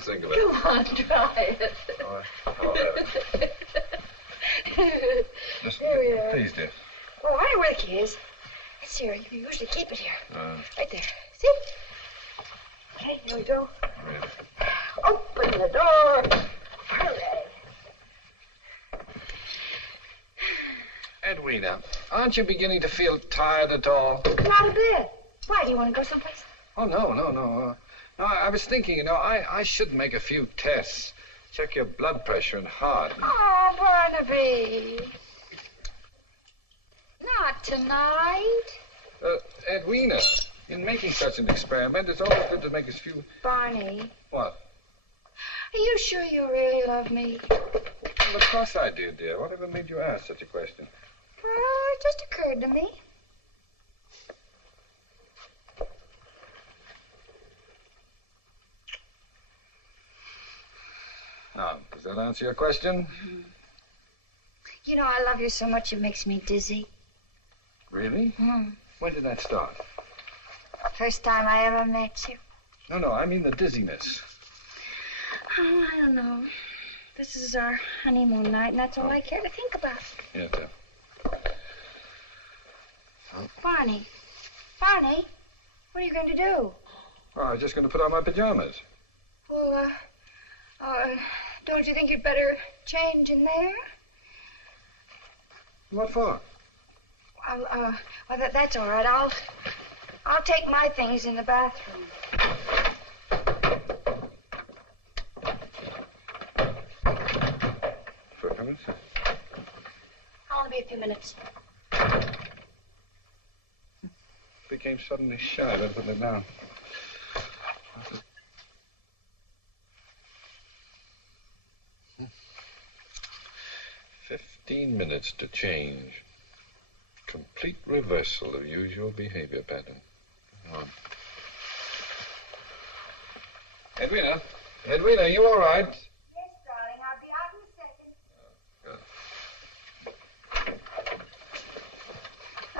Think of it. Come on, try it. Here we are. Please, dear. Oh, I know where the key is. It's here. You usually keep it here. Right there. See? Okay, here we go. Really? Open the door. Hooray. Edwina, aren't you beginning to feel tired at all? Not a bit. Why, do you want to go someplace? Oh, no. No, I was thinking, I should make a few tests. Check your blood pressure and heart. Oh, Barnaby. Not tonight. Edwina, in making such an experiment, it's always good to make a few... Barney. What? Are you sure you really love me? Well, of course I do, dear. Whatever made you ask such a question? Well, it just occurred to me. Now, does that answer your question? Mm-hmm. You know, I love you so much it makes me dizzy. Really? Mm. When did that start? First time I ever met you. No, I mean the dizziness. Oh, I don't know. This is our honeymoon night, and that's all I care to think about. Yes, sir. Barney, what are you going to do? Oh, I was just going to put on my pajamas. Well, don't you think you'd better change in there? What for? Well, that's all right. I'll take my things in the bathroom. For a minute, sir. I'll only be a few minutes. Became suddenly shy. Let's put it down. 15 minutes to change. Complete reversal of usual behavior pattern. Edwina, are you all right?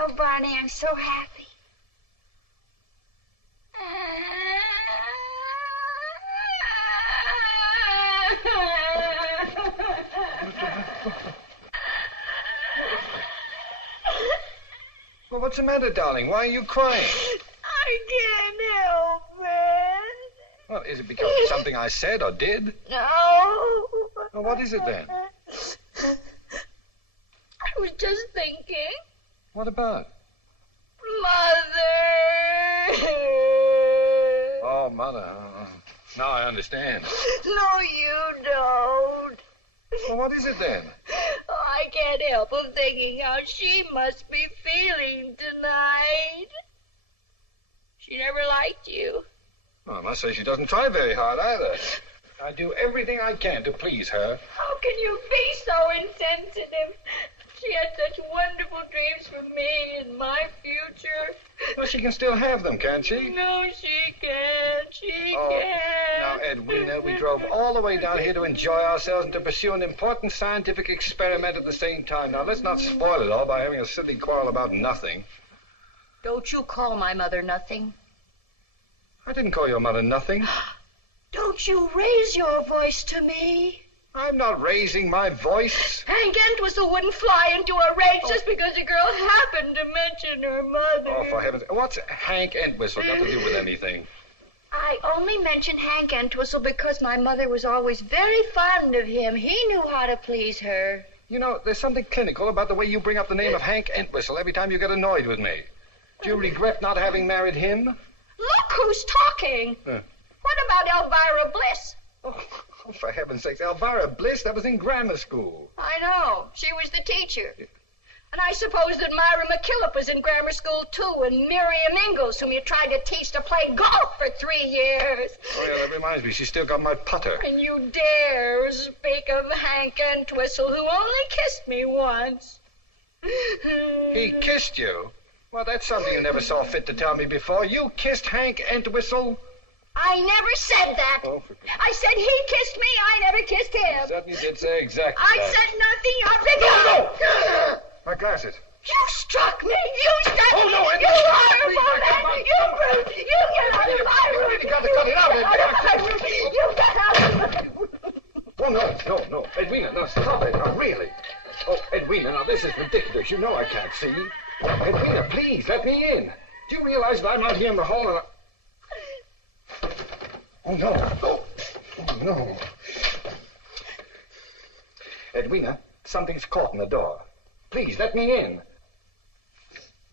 Oh, Barney, I'm so happy. Well, what's the matter, darling? Why are you crying? I can't help it. Well, is it because of something I said or did? No. Well, what is it then? I was just thinking. What about? Mother. Oh, Mother. Now I understand. No, you don't. Well, what is it then? Oh, I can't help but thinking how she must be feeling tonight. She never liked you. Well, I must say she doesn't try very hard either. I do everything I can to please her. How can you be so insensitive? She had such wonderful dreams for me and my future. Well, she can still have them, can't she? No, she can't. She can't. Now, Edwina, we drove all the way down here to enjoy ourselves and to pursue an important scientific experiment at the same time. Now, let's not spoil it all by having a silly quarrel about nothing. Don't you call my mother nothing. I didn't call your mother nothing. Don't you raise your voice to me. I'm not raising my voice. Hank Entwistle wouldn't fly into a rage just because a girl happened to mention her mother. Oh, for heaven's sake. What's Hank Entwistle got to do with anything? I only mentioned Hank Entwistle because my mother was always very fond of him. He knew how to please her. You know, there's something clinical about the way you bring up the name of Hank Entwistle every time you get annoyed with me. Do you regret not having married him? Look who's talking. What about Elvira Bliss? Oh, for heaven's sakes, Elvira Bliss, that was in grammar school. I know. She was the teacher. And I suppose that Myra McKillop was in grammar school, too, and Miriam Ingalls, whom you tried to teach to play golf for 3 years. Oh, yeah, that reminds me. She's still got my putter. And you dare speak of Hank Entwistle, who only kissed me once. He kissed you? Well, that's something you never saw fit to tell me before. You kissed Hank Entwistle? I never said that. Oh, I said he kissed me. I never kissed him. You certainly did say exactly I that. said nothing of the kind. No! My glasses. You struck me. You struck me. No, You horrible man. You brute. You get out of my room. You got to cut it out. You get out of my room. Oh, no. Edwina, now stop it. Now, really. Oh, Edwina, now this is ridiculous. You know I can't see. Edwina, please, let me in. Do you realize that I'm out here in the hall and Oh, no. Oh, no. Edwina, something's caught in the door. Please, let me in.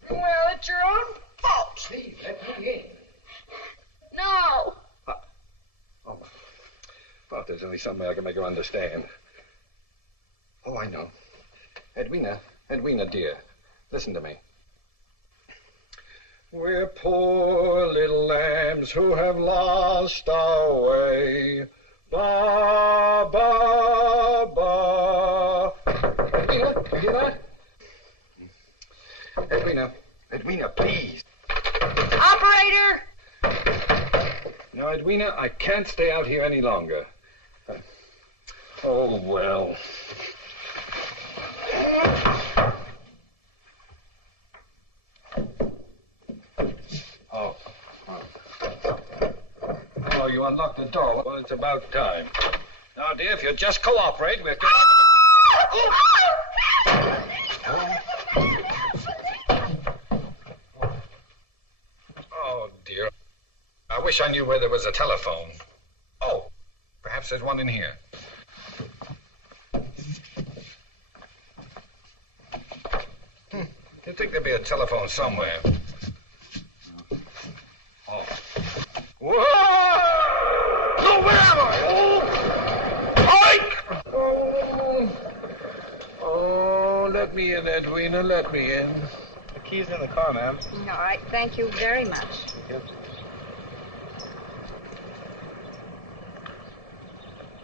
Well, it's your own fault. Please, let me in. No. Oh, well, if there's only some way I can make her understand. Oh, I know. Edwina, dear, listen to me. We're poor little lambs who have lost our way. Ba, ba, ba. Edwina, you hear that? Edwina, please. Operator! No, Edwina, I can't stay out here any longer. Oh, well. Oh, you unlocked the door. Well, it's about time. Now, dear, if you'll just cooperate, we'll get... Oh, dear. I wish I knew where there was a telephone. Oh, perhaps there's one in here. You'd think there'd be a telephone somewhere. Oh. Whoa! No, where am I? Oh! Oh, let me in, Edwina, let me in. The key's in the car, ma'am. All right, thank you very much. Yep.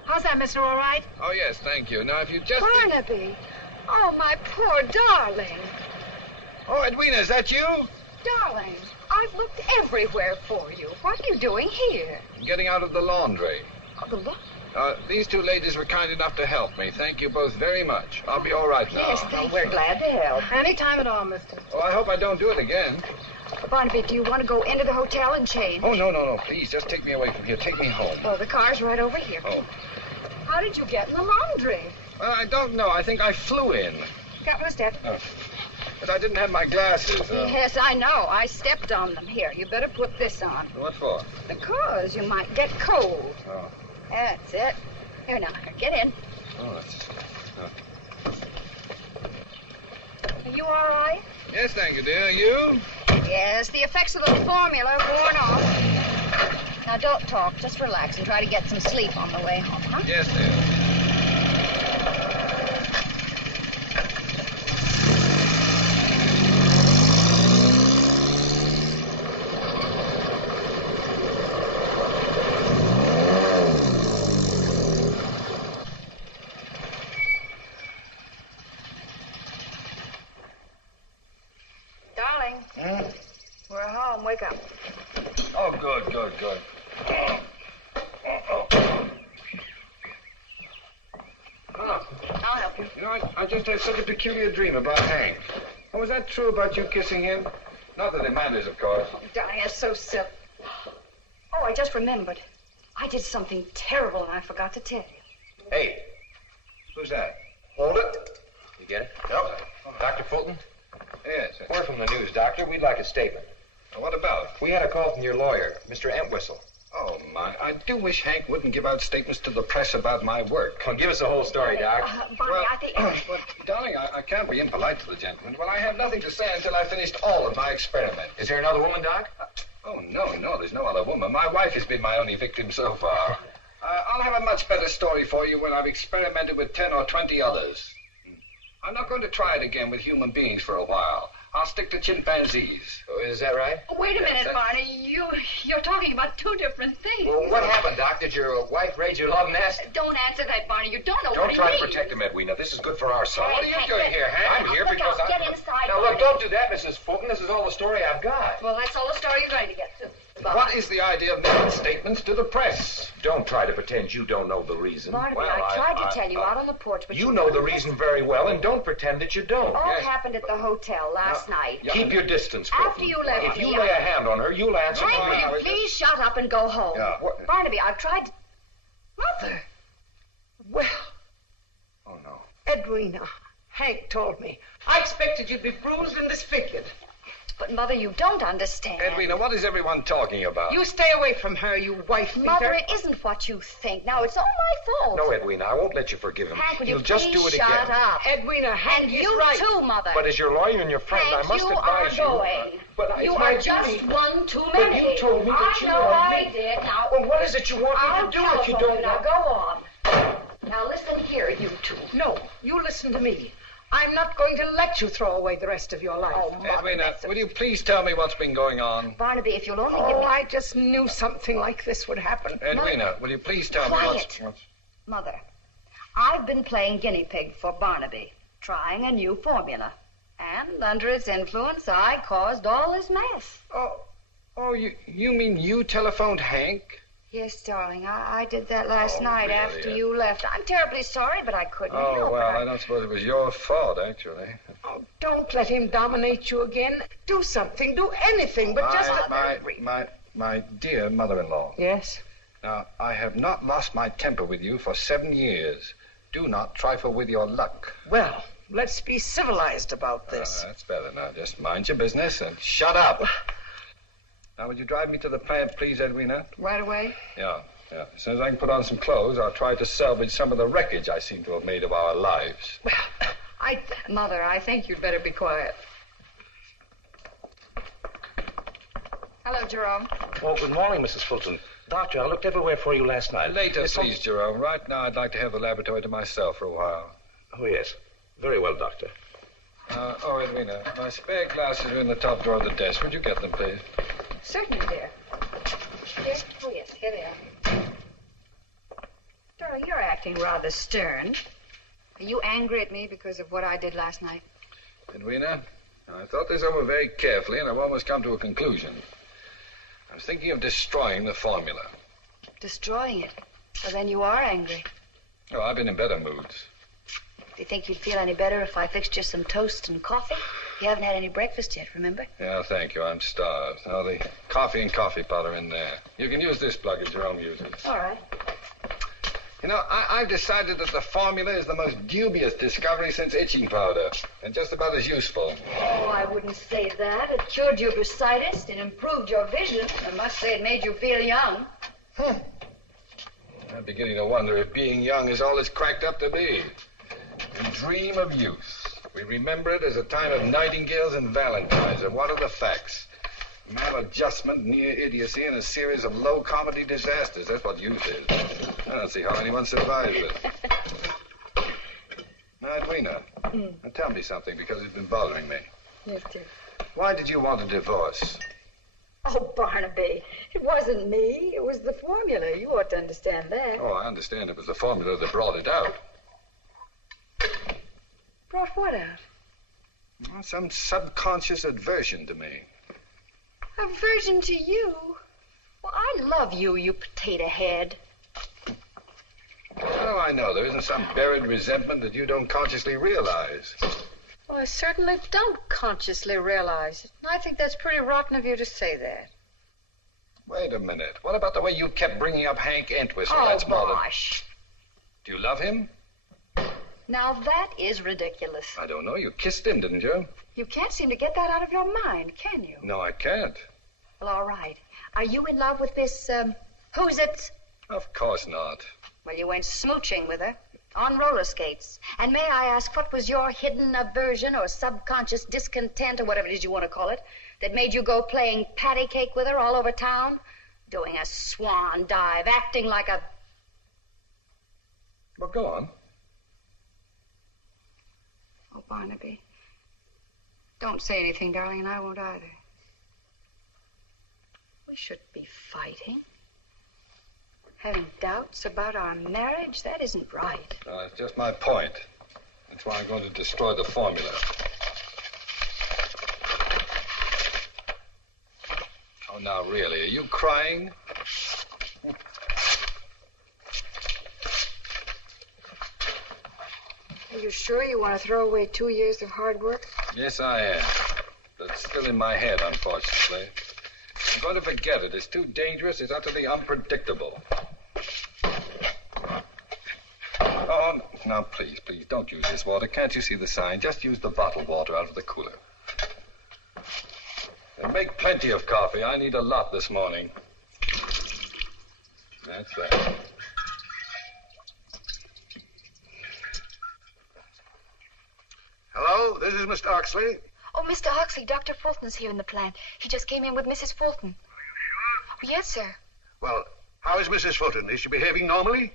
How's that, mister, all right? Oh, yes, thank you. Now, if you just... Barnaby. Oh, my poor darling. Oh, Edwina, is that you? Darling, I've looked everywhere for you. What are you doing here? I'm getting out of the laundry. Oh, the law? These two ladies were kind enough to help me. Thank you both very much. I'll be all right now. Yes, we're glad to help. Any time at all, mister. Oh, I hope I don't do it again. Barnaby, do you want to go into the hotel and change? Oh, no. Please, just take me away from here. Take me home. Well, the car's right over here. Oh. How did you get in the laundry? Well, I don't know. I think I flew in. Got one step. Oh. But I didn't have my glasses. Yes, I know. I stepped on them. Here, you better put this on. What for? Because you might get cold. Oh. That's it. Here now, get in. Oh, that's... Are you all right? Yes, thank you, dear. You? Yes, the effects of the formula are worn off. Now, don't talk. Just relax and try to get some sleep on the way home, huh? Yes, dear. We're home. Wake up. Oh, good. I'll help you. You know, I just had such a peculiar dream about Hank. Oh, was that true about you kissing him? Not that it matters, of course. Oh, darling, that's so silly. Oh, I just remembered. I did something terrible and I forgot to tell you. Hey, Who's that? hold it. You get it? Yep. Dr. Fulton? Yes. We're from the news, Doctor. We'd like a statement. What about? We had a call from your lawyer, Mr. Entwistle. Oh, my. I do wish Hank wouldn't give out statements to the press about my work. Come, give us the whole story, Doc. Barney, I think... Well, darling, I can't be impolite to the gentleman. Well, I have nothing to say until I finished all of my experiment. Is there another woman, Doc? Oh, no, there's no other woman. My wife has been my only victim so far. I'll have a much better story for you when I've experimented with 10 or 20 others. I'm not going to try it again with human beings for a while. I'll stick to chimpanzees. Oh, is that right? Oh, wait a minute, Barney. You're talking about two different things. Well, what happened, Doc? Did your wife raid your love nest? Don't answer that, Barney. You don't know Don't what try he to means. protect him, Edwina. This is good for our son. What are you doing here, Hank? I'm here because I... Get inside, Now, look, don't do that, Mrs. Fulton. This is all the story I've got. Well, that's all the story you're going to get, too. What is the idea of making statements to the press? Don't try to pretend you don't know the reason. Barnaby, I tried to tell you out on the porch, but you know the reason very well, and don't pretend that you don't. All happened at the hotel last night. Keep your distance, Fulton. After you left If me, you lay a hand on her, you'll answer for me. Hank, please shut up and go home. Yeah. Barnaby, I've tried to... Mother. Well, Oh, no. Edwina, Hank told me. I expected you'd be bruised and disfigured. But, Mother, you don't understand. Edwina, what is everyone talking about? You stay away from her, you wife-beater. Mother, it isn't what you think. Now, it's all my fault. No, Edwina, I won't let you forgive him. Hank, will He'll you just please do it shut again. up? Edwina, Hank And is you right. too, Mother. But as your lawyer and your friend, Hank, I must you advise are going. But You it's my are just duty. one too But many. you told me that I you know wanted I me. did. Now, Well, what is it you want I'll me to do if you telephone don't Now, want... go on. Now, listen here, you two. No, you listen to me. I'm not going to let you throw away the rest of your life. Oh, Mother, Edwina, will you please tell me what's been going on? Barnaby, if you'll only give me... I just knew something like this would happen. Edwina, will you please tell me what's... Mother, I've been playing guinea pig for Barnaby, trying a new formula. And under its influence, I caused all this mess. Oh, you mean you telephoned Hank? Yes, darling, I did that last night really? after you left. I'm terribly sorry, but I couldn't Oh, help well, it. I don't suppose it was your fault, actually. Oh, don't let him dominate you again. Do something, do anything, but just... My dear mother-in-law. Yes? Now, I have not lost my temper with you for 7 years. Do not trifle with your luck. Well, let's be civilized about this. That's better now. Just mind your business and shut up. Now, would you drive me to the plant, please, Edwina? Right away? Yeah. As soon as I can put on some clothes, I'll try to salvage some of the wreckage I seem to have made of our lives. Mother, I think you'd better be quiet. Hello, Jerome. Oh, good morning, Mrs. Fulton. Doctor, I looked everywhere for you last night. Later, please, Jerome. Right now, I'd like to have the laboratory to myself for a while. Oh, yes. Very well, Doctor. Edwina, my spare glasses are in the top drawer of the desk. Would you get them, please? Certainly, dear. Yes, oh, yes, here they are. Darling, you're acting rather stern. Are you angry at me because of what I did last night? Edwina, I thought this over very carefully, and I've almost come to a conclusion. I was thinking of destroying the formula. Destroying it? Well, then you are angry. Oh, I've been in better moods. Do you think you'd feel any better if I fixed you some toast and coffee? You haven't had any breakfast yet, remember? Yeah, thank you. I'm starved. Oh, the coffee and coffee powder in there. You can use this plug as Jerome uses. All right. You know, I've decided that the formula is the most dubious discovery since itching powder, and just about as useful. Oh, I wouldn't say that. It cured your bursitis. It improved your vision. I must say it made you feel young. I'm beginning to wonder if being young is all it's cracked up to be. We dream of youth. We remember it as a time of nightingales and valentines. And what are the facts? Maladjustment, near idiocy, and a series of low comedy disasters. That's what youth is. I don't see how anyone survives it. Now, Edwina, now tell me something, because it's been bothering me. Yes, dear. Why did you want a divorce? Oh, Barnaby, it wasn't me. It was the formula. You ought to understand that. Oh, I understand it was the formula that brought it out. Brought what out? Well, some subconscious aversion to me. Aversion to you? Well, I love you, you potato head. How do I know? There isn't some buried resentment that you don't consciously realize. Well, I certainly don't consciously realize it. I think that's pretty rotten of you to say that. Wait a minute. What about the way you kept bringing up Hank Entwistle? Oh, That's more than... gosh. Do you love him? Now, that is ridiculous. I don't know. You kissed him, didn't you? You can't seem to get that out of your mind, can you? No, I can't. Well, all right. Are you in love with this, who's it? Of course not. Well, you went smooching with her on roller skates. And may I ask, what was your hidden aversion or subconscious discontent or whatever it is you want to call it that made you go playing patty cake with her all over town? Doing a swan dive, acting like a... Well, go on. Oh, Barnaby. Don't say anything, darling, and I won't either. We shouldn't be fighting. Having doubts about our marriage, that isn't right. No, that's just my point. That's why I'm going to destroy the formula. Oh, now, really, are you crying? Are you sure you want to throw away 2 years of hard work? Yes, I am. But it's still in my head, unfortunately. I'm going to forget it. It's too dangerous. It's utterly unpredictable. Oh, now, please, don't use this water. Can't you see the sign? Just use the bottled water out of the cooler. And make plenty of coffee. I need a lot this morning. That's that. Hello, this is Mr. Oxley. Oh, Mr. Oxley, Dr. Fulton's here in the plant. He just came in with Mrs. Fulton. Are you sure? Yes, sir. Well, how is Mrs. Fulton? Is she behaving normally?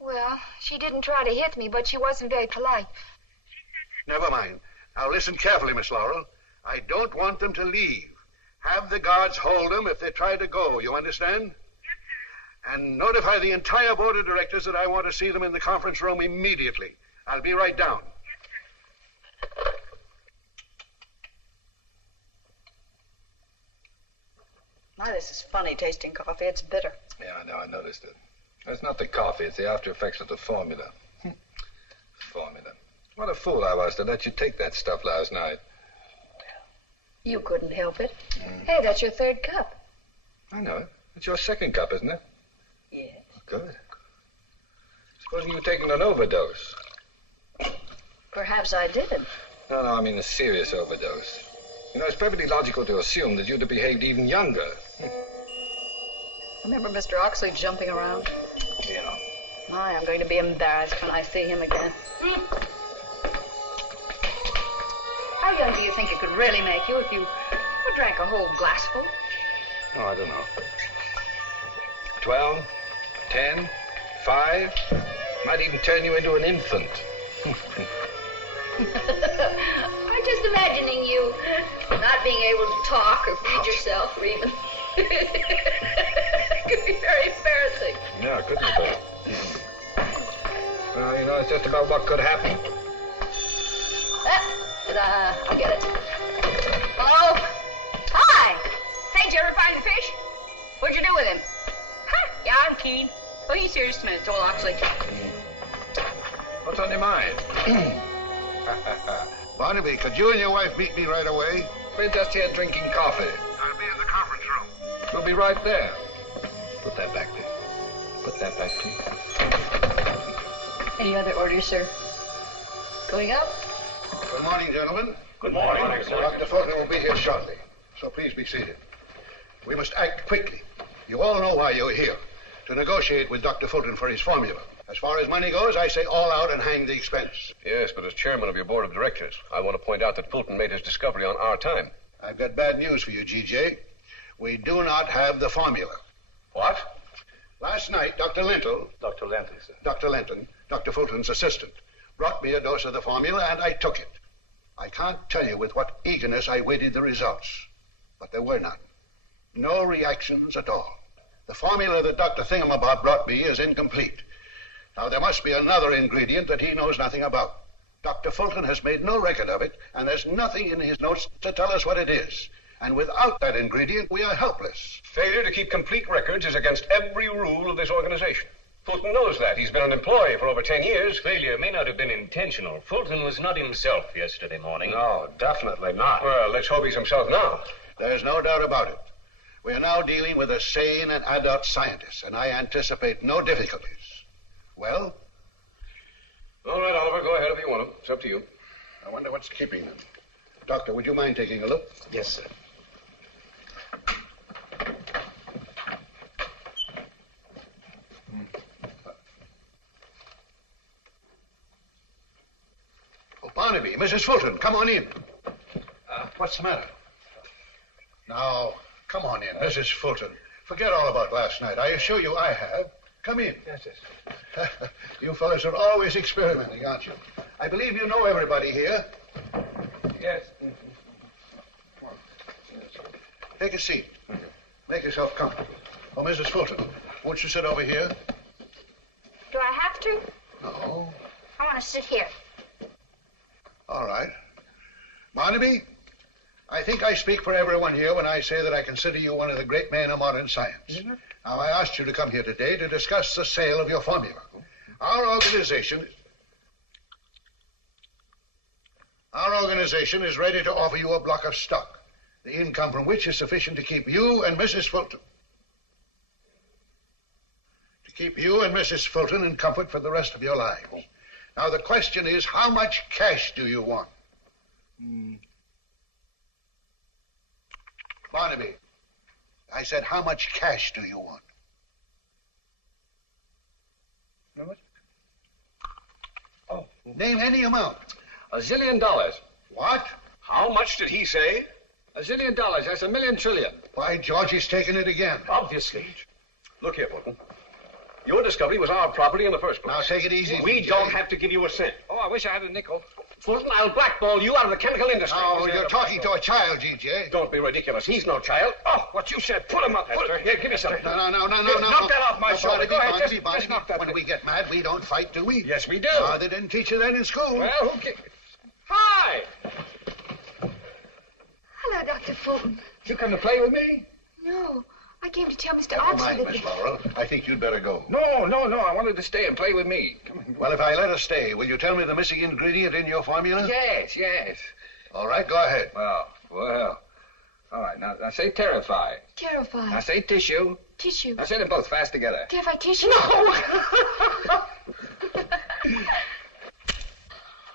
Well, she didn't try to hit me, but she wasn't very polite. Never mind. Now listen carefully, Miss Laurel. I don't want them to leave. Have the guards hold them if they try to go, you understand? Yes, sir. And notify the entire board of directors that I want to see them in the conference room immediately. I'll be right down. My, this is funny tasting coffee. It's bitter. Yeah, I know. I noticed it. It's not the coffee. It's the after effects of the formula. Formula. What a fool I was to let you take that stuff last night. You couldn't help it. Hey, that's your third cup. I know it. It's your second cup, isn't it? Yes. Good. Supposing you've taken an overdose. Perhaps I did. No, I mean a serious overdose. You know, it's perfectly logical to assume that you'd have behaved even younger. Remember Mr. Oxley jumping around? Yeah. My, I'm going to be embarrassed when I see him again. How young do you think it could really make you if you drank a whole glassful? Oh, I don't know. 12, 10, 5. Might even turn you into an infant. I'm just imagining you not being able to talk or feed yourself or even... It could be very embarrassing. Yeah, couldn't it? Well, you know, it's just about what could happen. I'll get it. Hello? Hi! Hey, did you ever find the fish? What'd you do with him? Huh, yeah, I'm keen. Oh, he's here just a minute, told Oxley. What's on your mind? Barnaby, could you and your wife meet me right away? We're just here drinking coffee. I'll be in the conference room. We'll be right there. Put that back, please. Put that back, please. Any other orders, sir? Going up? Good morning, gentlemen. Good morning. Dr. Fulton will be here shortly, so please be seated. We must act quickly. You all know why you're here, to negotiate with Dr. Fulton for his formula. As far as money goes, I say all out and hang the expense. Yes, but as chairman of your board of directors, I want to point out that Fulton made his discovery on our time. I've got bad news for you, GJ. We do not have the formula. What? Last night, Dr. Linton, sir. Dr. Linton, Dr. Fulton's assistant, brought me a dose of the formula, and I took it. I can't tell you with what eagerness I waited the results, but there were none. No reactions at all. The formula that Dr. Thingamabob brought me is incomplete. Now, there must be another ingredient that he knows nothing about. Dr. Fulton has made no record of it, and there's nothing in his notes to tell us what it is. And without that ingredient, we are helpless. Failure to keep complete records is against every rule of this organization. Fulton knows that. He's been an employee for over 10 years. Failure may not have been intentional. Fulton was not himself yesterday morning. No, definitely not. Well, let's hope he's himself now. There's no doubt about it. We are now dealing with a sane and adult scientist, and I anticipate no difficulties. Well? All right, Oliver, go ahead if you want to. It's up to you. I wonder what's keeping them. Doctor, would you mind taking a look? Yes, sir. Oh, Barnaby, Mrs. Fulton, come on in. What's the matter? Now, come on in, Mrs. Fulton. Forget all about last night. I assure you I have. Come in. Yes, yes. You fellas are always experimenting, aren't you? I believe you know everybody here. Yes. Take a seat. Make yourself comfortable. Oh, Mrs. Fulton, won't you sit over here? Do I have to? No. I want to sit here. All right. Barnaby, I think I speak for everyone here when I say that I consider you one of the great men of modern science. Mm-hmm. Now, I asked you to come here today to discuss the sale of your formula. Our organization is ready to offer you a block of stock, the income from which is sufficient to keep you and Mrs. Fulton. In comfort for the rest of your lives. Now, the question is, how much cash do you want? Barnaby, I said, how much cash do you want? How much? Oh, name any amount. $1 zillion. What? How much did he say? $1 zillion. That's $1 million trillion. By George, he's taken it again. Obviously. Look here, Fulton. Your discovery was our property in the first place. Now, take it easy. We don't have to give you a cent. Oh, I wish I had a nickel. Fulton, I'll blackball you out of the chemical industry. Oh, you're talking to a child, G.J. Don't be ridiculous. He's no child. Oh, what you said. Put him up. Here, give me something. No. Knock that off my shoulder. Go ahead. Just knock that. When we get mad, we don't fight, do we? Yes, we do. They didn't teach you that in school. Well, who cares? Hi! Hello, Dr. Fulton. You come to play with me? No, I came to tell Mr. Never Oxley mind, that... Miss Laurel. I think you'd better go. No. I wanted to stay and play with me. Come on. Well, if I let her stay, will you tell me the missing ingredient in your formula? Yes. All right, go ahead. Well. All right, now say terrify. Terrified. Now say tissue. Tissue. Now say them both fast together. Terrify tissue? No!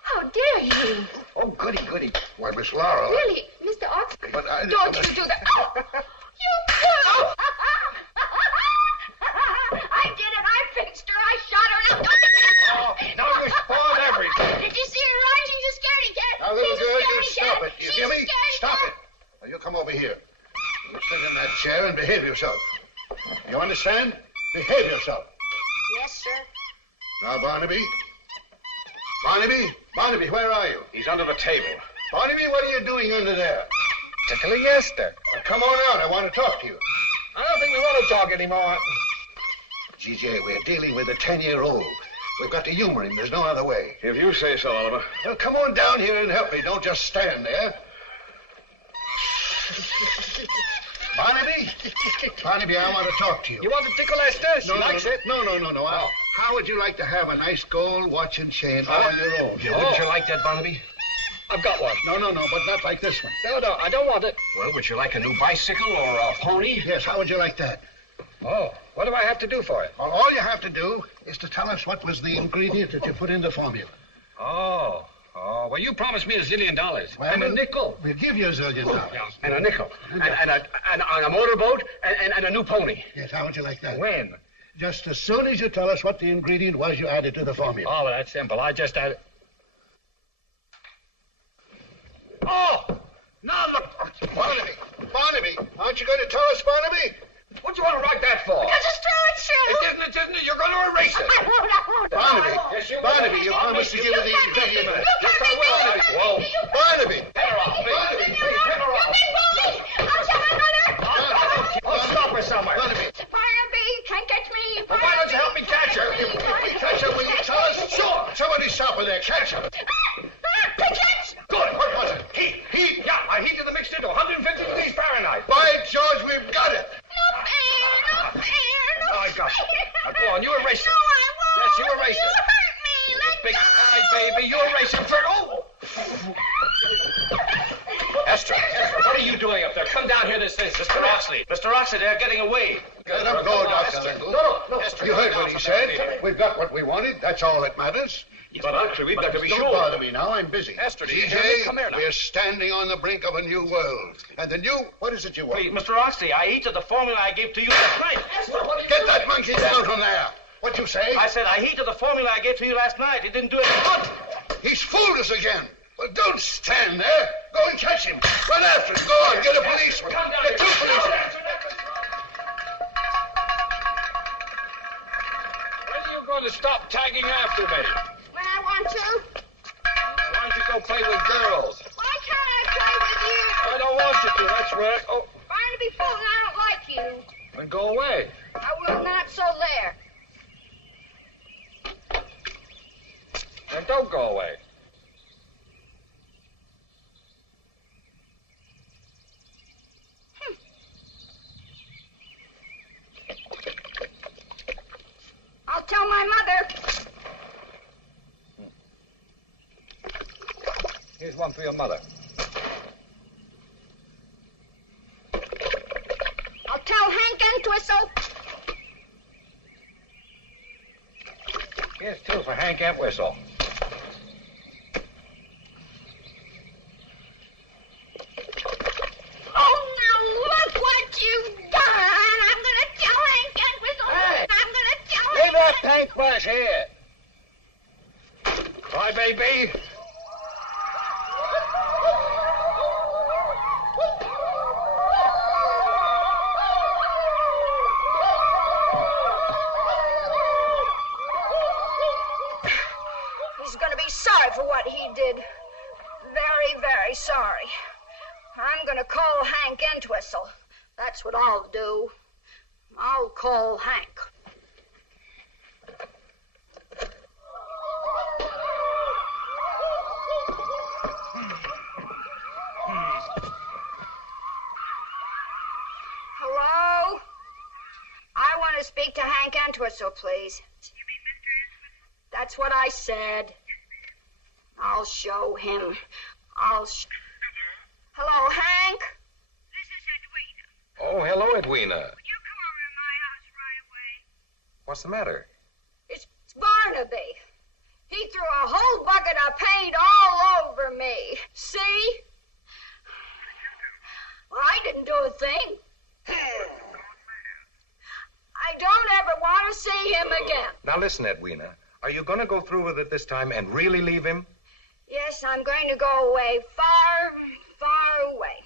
How dare you? Oh, goody. Why, Miss Laurel... Really, Mr. Oxley? But I... Don't you do that. Oh, you girl! I did it. I fixed her. I shot her. Oh, now you spoiled everything. Did you see her run? She's a scaredy cat. Now, little She's a girl, you scaredy stop cat. it. You She's hear a me? scaredy Stop cat. it. Now, you come over here. You sit in that chair and behave yourself. You understand? Behave yourself. Yes, sir. Now, Barnaby, where are you? He's under the table. Barnaby, what are you doing under there? Tickle yester. Now, come on out. I want to talk to you. I don't think we want to talk anymore. G.J., we're dealing with a 10-year-old. We've got to humor him. There's no other way. If you say so, Oliver. Well, come on down here and help me. Don't just stand there. Barnaby, I want to talk to you. You want to tickle Esther? She likes it. No. Oh. How would you like to have a nice gold watch and chain all your own? Wouldn't you like that, Barnaby? I've got one. No, but not like this one. No, I don't want it. Well, would you like a new bicycle or a pony? Yes, how would you like that? Oh, what do I have to do for it? Well, all you have to do is to tell us what was the ingredient that you put in the formula. Oh, well, you promised me $1 zillion. Well, and a nickel. We'll give you $1 zillion. And a nickel. And a motorboat and a new pony. Yes, how would you like that? When? Just as soon as you tell us what the ingredient was you added to the formula. Oh, well, that's simple. I just added... Oh! Now look... Barnaby, aren't you going to tell us, Barnaby? What do you want to write that for? Because it's true, it's true. It isn't. You're going to erase it. I won't. Barnaby, Yes, you will. Barnaby, you promised to give me the ingredient. Yes, I will. Whoa. Barnaby! Pet her off, please. Barnaby, Please, pet her off. I'll tell my mother. I'll stop her somewhere. Barnaby, Barnaby, can't catch me. Well, why don't you help me catch her? if we catch her, will you tell us? Sure. Somebody stop her there. Catch her. Catch! Good. What was it? Heat. Yeah, I heated the mixture to 150 degrees Fahrenheit. By George, we've got it. No fair. Oh, I got it. Now, go on, you erase it. No, I won't. Yes, you erase You it. hurt me. Let Big go. eye, baby. You erase it for... Oh! Esther, what are you doing up there? Come down here this instant. Mr. Oxley. Mr. Oxley, they're getting away. Let him go, Dr. Lingle. No. Esther, you heard what he said. We've got what we wanted. That's all that matters. But actually, we've got to be Don't sure. bother me now. I'm busy. Esther, do you hear me? CJ, Come here now. we're standing on the brink of a new world. And the new... What is it you want? Please, Mr. Oxley, I heated the formula I gave to you last night. Get that monkey down from there. What'd you say? I said I heated the formula I gave to you last night. It didn't do any good. He's fooled us again. Well, don't stand there. Go and catch him. Run after him. Go on. Get a policeman. Come down Get here. two policemen. When are you going to stop tagging after me? When I want to. Why don't you go play with girls? Why can't I play with you? I don't want you to. That's where... Oh, Barnaby Fulton, I don't like you. then go away. I will not, so there. Then don't go away. I'll tell my mother. Here's one for your mother. I'll tell Hank Entwistle. Here's two for Hank Entwistle. Oh, now look what you've done. I'm going to tell Hank Entwistle. Hey! I'm going to tell Leave Hank. that paintbrush here. Bye, baby. He's going to be sorry for what he did. Very, very sorry. I'm going to call Hank Entwistle. That's what I'll do. I'll call Hank. Hello? I want to speak to Hank Entwistle, please. That's what I said. I'll show him. Hello, Hank? Oh, hello, Edwina. Would you come over to my house right away? What's the matter? It's Barnaby. He threw a whole bucket of paint all over me. See? Well, I didn't do a thing. I don't ever want to see him again. Now, listen, Edwina. Are you going to go through with it this time and really leave him? Yes, I'm going to go away, far, far away.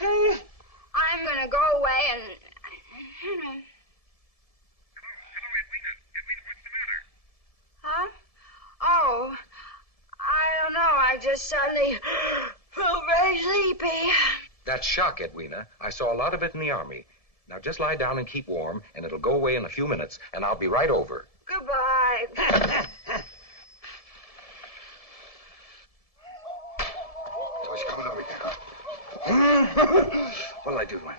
I'm going to go away and... Huh? Oh, I don't know. I just suddenly felt very sleepy. That's shock, Edwina. I saw a lot of it in the Army. Now, just lie down and keep warm, and it'll go away in a few minutes, and I'll be right over. Goodbye. What's coming over here? What'll I do, man?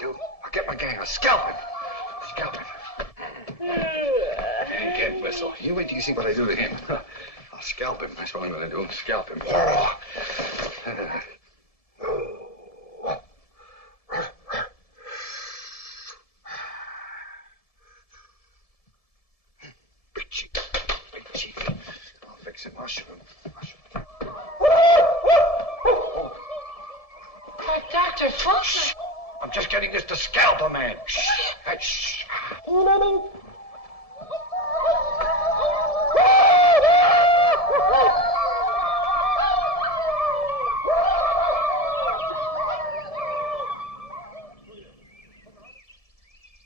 do? I'll get my gang. I'll scalp him. Scalp him. And can't whistle. You wait till you see what I do to him. I'll scalp him. That's what I'm going to do. Scalp him. Big chief. Big chief. I'll fix him. I'll shoot him. Dr. Fulton. I'm just getting this to scalp a man. Shh. Shh.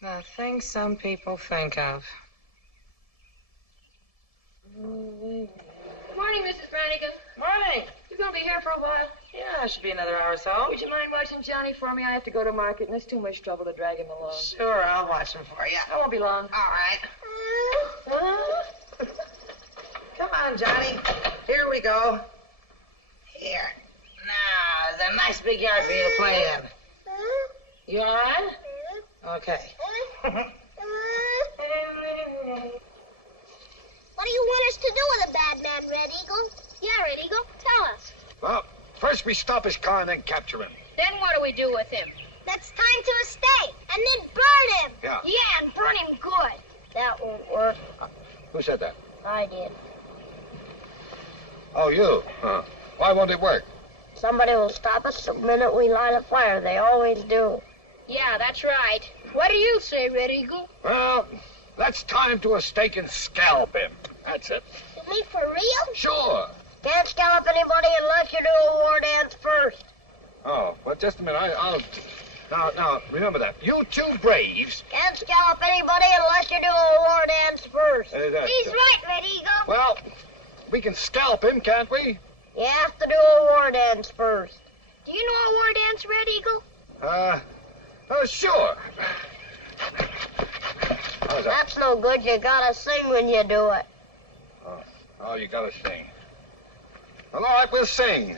The things some people think of. Morning, Mrs. Brannigan. Morning. You gonna be here for a while? Yeah, it should be another hour or so. Would you mind watching Johnny for me? I have to go to market, and it's too much trouble to drag him along. Sure, I'll watch him for you. I won't be long. All right. Come on, Johnny. Here we go. Here. Now, there's a nice big yard for you to play in. You all right? Okay. What do you want us to do with a bad man, Red Eagle? Yeah, Red Eagle, tell us. Well, first we stop his car and then capture him. Then what do we do with him? Let's tie him to a stake and then burn him. Yeah. Yeah, and burn him good. That won't work. Who said that? I did. Oh, you? Why won't it work? Somebody will stop us the minute we light a fire. They always do. Yeah, that's right. What do you say, Red Eagle? Well, let's tie him to a stake and scalp him. That's it. You mean for real? Sure. Can't scalp anybody unless you do a war dance first. Oh, well, just a minute. I'll... Now, remember that. You two braves... Can't scalp anybody unless you do a war dance first. He's right, Red Eagle. Well, we can scalp him, can't we? You have to do a war dance first. Do you know a war dance, Red Eagle? Sure. That's no good. You gotta sing when you do it. Oh, you gotta sing. Well, all right, we'll sing.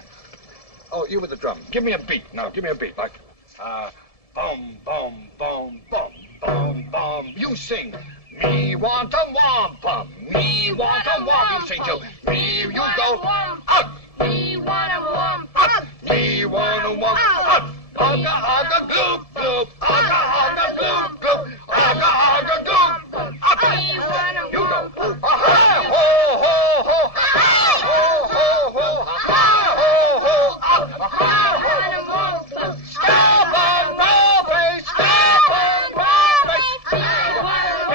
Oh, you with the drum. Give me a beat. Now, give me a beat. Like, bum, bum, bum, bum, bum, bum. You sing. Me want a wampum. Me want a wampum. You sing too. Me, you go. Up. Me want a wampum. Me want a wampum. Up. Ugga, ugga, gloop, gloop. Ugga, ugga, gloop, gloop. Ugga, ugga, gloop, gloop. Up. You go. Aha, ho, ho, ho. Aha, ho, ho, ho. Aha, ho, ho. Up. Aha, ho, ho. Scalp on Broadway. Scalp on Broadway. Scalp up.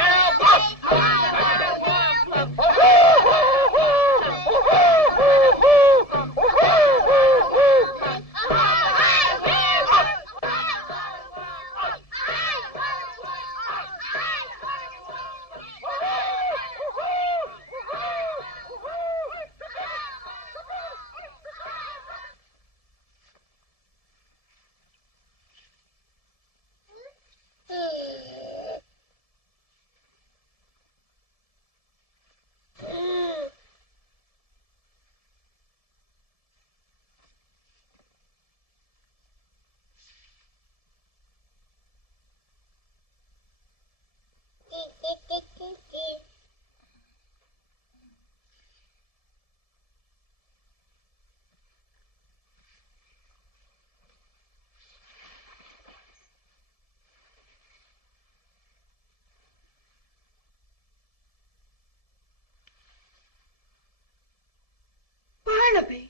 Barnaby,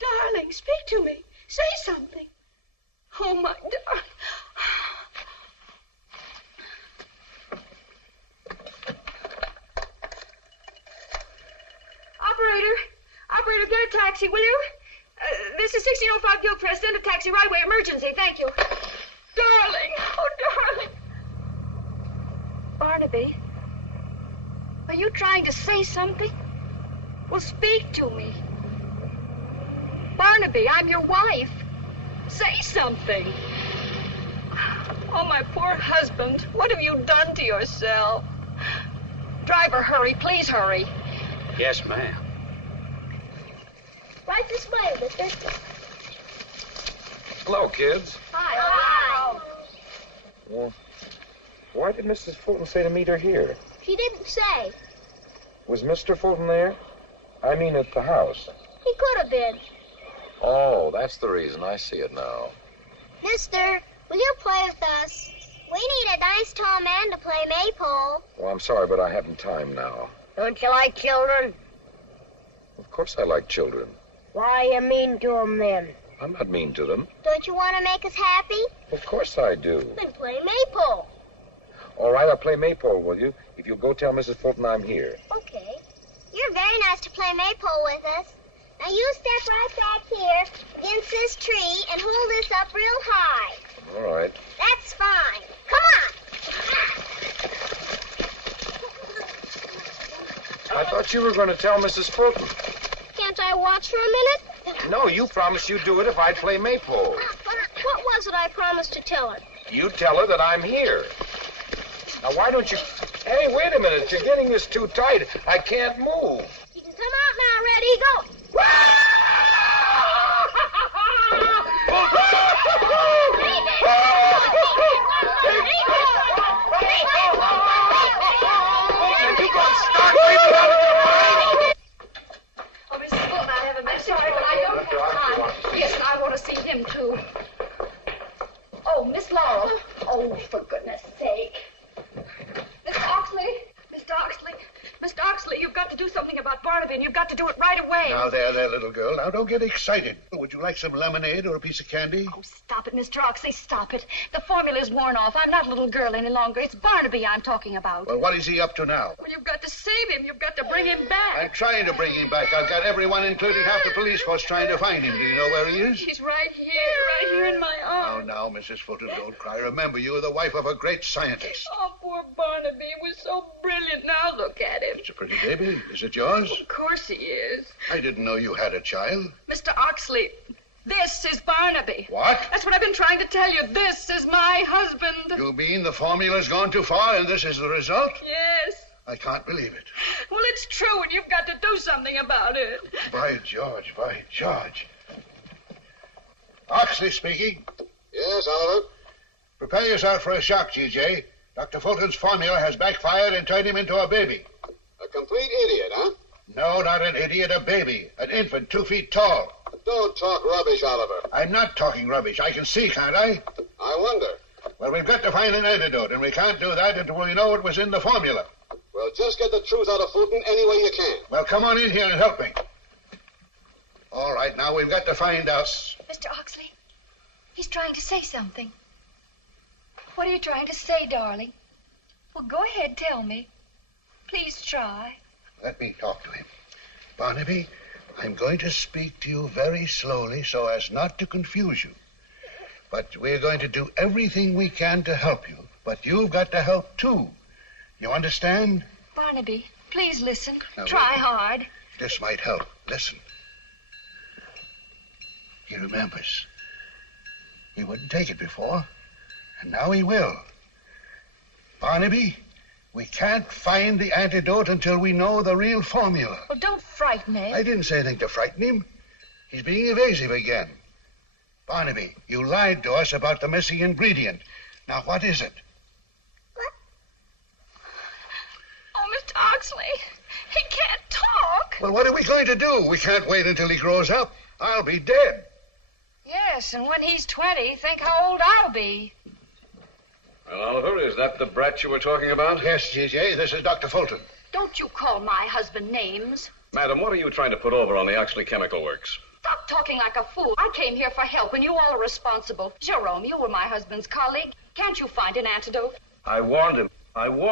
darling, speak to me. Say something. Oh, my darling. Operator, get a taxi, will you? This is 1605 Gilchrist. Send a taxi right away. Emergency. Thank you. Darling. Oh, darling. Barnaby, are you trying to say something? Well, speak to me. Barnaby, I'm your wife. Say something. Oh, my poor husband. What have you done to yourself? Driver, hurry. Please hurry. Yes, ma'am. Right this way, mister. Hello, kids. Hi. Well, why did Mrs. Fulton say to meet her here? She didn't say. Was Mr. Fulton there? I mean at the house. He could have been. Oh, that's the reason. I see it now. Mister, will you play with us? We need a nice tall man to play maypole. Well, I'm sorry, but I haven't time now. Don't you like children? Of course I like children. Why are you mean to them then? I'm not mean to them. Don't you want to make us happy? Of course I do. Then play maypole. All right, I'll play maypole, will you? If you'll go tell Mrs. Fulton I'm here. Okay. You're very nice to play maypole with us. Now you step right back here against this tree and hold this up real high. All right. That's fine. Come on. I thought you were going to tell Mrs. Fulton. Can't I watch for a minute? No, you promised you'd do it if I'd play maypole. What was it I promised to tell her? You tell her that I'm here. Now, why don't you... Hey, wait a minute. You're getting this too tight. I can't move. You can come out now. Ready, go. Oh, Mrs. Fulton, I have a message, but I don't have time. Yes, and I want to see him, too. Oh, Miss Laurel. Oh, for goodness sake. Mr. Oxley. Mr. Oxley, you've got to do something about Barnaby, and you've got to do it right away. Now, there, little girl. Now, don't get excited. Would you like some lemonade or a piece of candy? Oh, stop it, Mr. Oxley, stop it. The formula's worn off. I'm not a little girl any longer. It's Barnaby I'm talking about. Well, what is he up to now? Well, you've got to save him. You've got to bring him back. I'm trying to bring him back. I've got everyone, including half the police force, trying to find him. Do you know where he is? He's right here in my arms. Now, Mrs. Fulton, don't cry. Remember, you are the wife of a great scientist. Oh, poor Barnaby. He was so brilliant. Now look at him. It's a pretty baby. Is it yours? Of course he is. I didn't know you had a child. Mr. Oxley, this is Barnaby. What? That's what I've been trying to tell you. This is my husband. You mean the formula's gone too far and this is the result? Yes. I can't believe it. Well, it's true, and you've got to do something about it. By George, by George. Oxley speaking. Yes, Oliver? Prepare yourself for a shock, G.J. Dr. Fulton's formula has backfired and turned him into a baby. A complete idiot, huh? No, not an idiot, a baby. An infant 2 feet tall. Don't talk rubbish, Oliver. I'm not talking rubbish. I can see, can't I? I wonder. Well, we've got to find an antidote, and we can't do that until we know what was in the formula. Well, just get the truth out of Fulton any way you can. Well, come on in here and help me. All right, now we've got to find out. Mr. Oxley, he's trying to say something. What are you trying to say, darling? Well, go ahead, tell me. Please try. Let me talk to him. Barnaby, I'm going to speak to you very slowly so as not to confuse you. But we're going to do everything we can to help you. But you've got to help, too. You understand? Barnaby, please listen. Now, try hard. This might help. Listen. He remembers. He wouldn't take it before, and now he will. Barnaby, we can't find the antidote until we know the real formula. Well, don't frighten him. I didn't say anything to frighten him. He's being evasive again. Barnaby, you lied to us about the missing ingredient. Now, what is it? What? Oh, Mr. Oxley, he can't talk. Well, what are we going to do? We can't wait until he grows up. I'll be dead. Yes, and when he's 20, think how old I'll be. Well, Oliver, is that the brat you were talking about? Yes, G.J., this is Dr. Fulton. Don't you call my husband names. Madam, what are you trying to put over on the Oxley Chemical Works? Stop talking like a fool. I came here for help, and you all are responsible. Jerome, you were my husband's colleague. Can't you find an antidote? I warned him.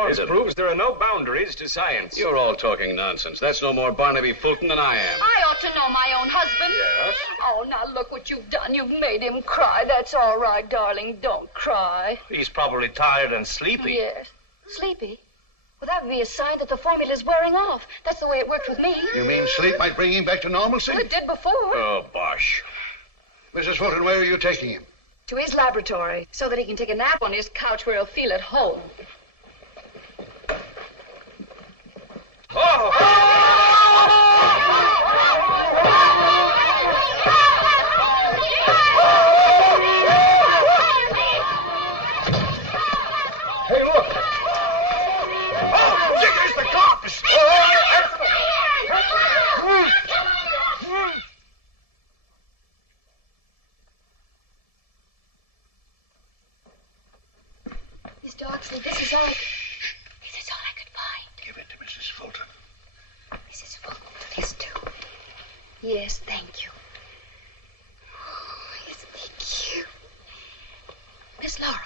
This proves there are no boundaries to science. You're all talking nonsense. That's no more Barnaby Fulton than I am. I ought to know my own husband. Yes? Oh, now look what you've done. You've made him cry. That's all right, darling. Don't cry. He's probably tired and sleepy. Yes. Sleepy? Well, that would be a sign that the formula's wearing off. That's the way it worked with me. You mean sleep might bring him back to normalcy? Well, it did before. Oh, bosh. Mrs. Fulton, where are you taking him? To his laboratory, so that he can take a nap on his couch where he'll feel at home. Yes, thank you. Oh, isn't he cute? Miss Laura,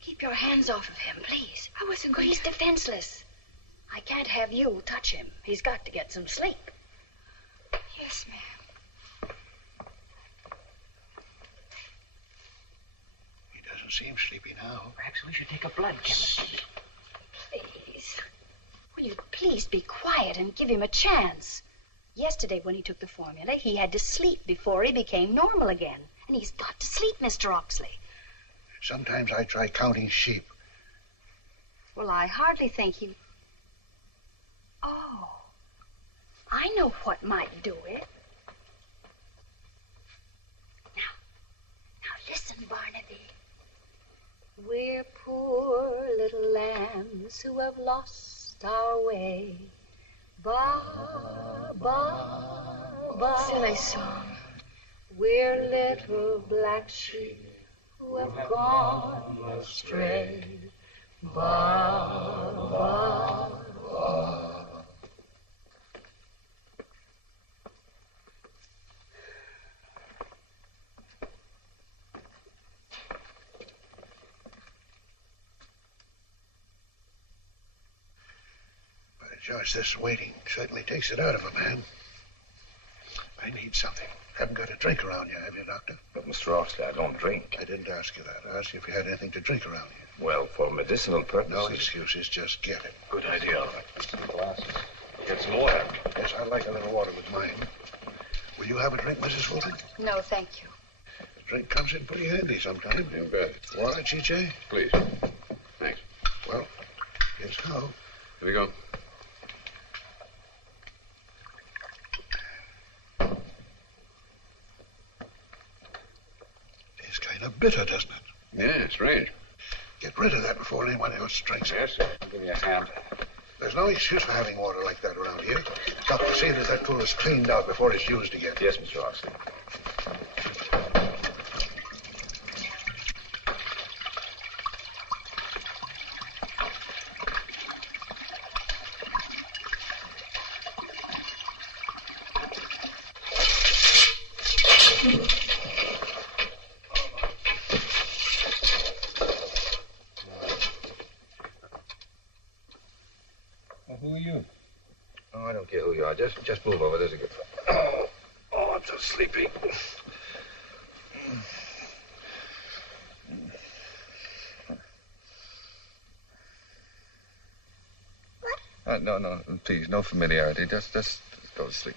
keep your hands off of him, please. I wasn't going He's defenseless. I can't have you touch him. He's got to get some sleep. Yes, ma'am. He doesn't seem sleepy now. Perhaps we should take a blood chemist. Please. Will you please be quiet and give him a chance? Yesterday, when he took the formula, he had to sleep before he became normal again. And he's got to sleep, Mr. Oxley. Sometimes I try counting sheep. Well, I hardly think he... Oh, I know what might do it. Now listen, Barnaby. We're poor little lambs who have lost our way. Ba, ba, ba. Silly song. We're little black sheep who have gone astray. Ba, ba, ba. George, this waiting certainly takes it out of a man. I need something. Haven't got a drink around you, have you, Doctor? But, Mr. Oxley, I don't drink. I didn't ask you that. I asked you if you had anything to drink around you. Well, for medicinal purposes. No excuses, just get it. Good idea, all right. Some glasses. Get some water. Yes, I'd like a little water with mine. Will you have a drink, Mrs. Fulton? No, thank you. The drink comes in pretty handy sometime. You bet. Water, Chiche? Please. Thanks. Well, here's how. Here we go. It's kind of bitter, doesn't it? Yeah, strange. Get rid of that before anyone else drinks it. Yes, sir. I'll give you a hand. There's no excuse for having water like that around here. Got to see that that pool is cleaned out before it's used again. Yes, Mr. Oxley. Who are you? Oh, I don't care who you are. Just move over. There's a good... Oh, I'm so sleepy. No, please, no familiarity. Just go to sleep.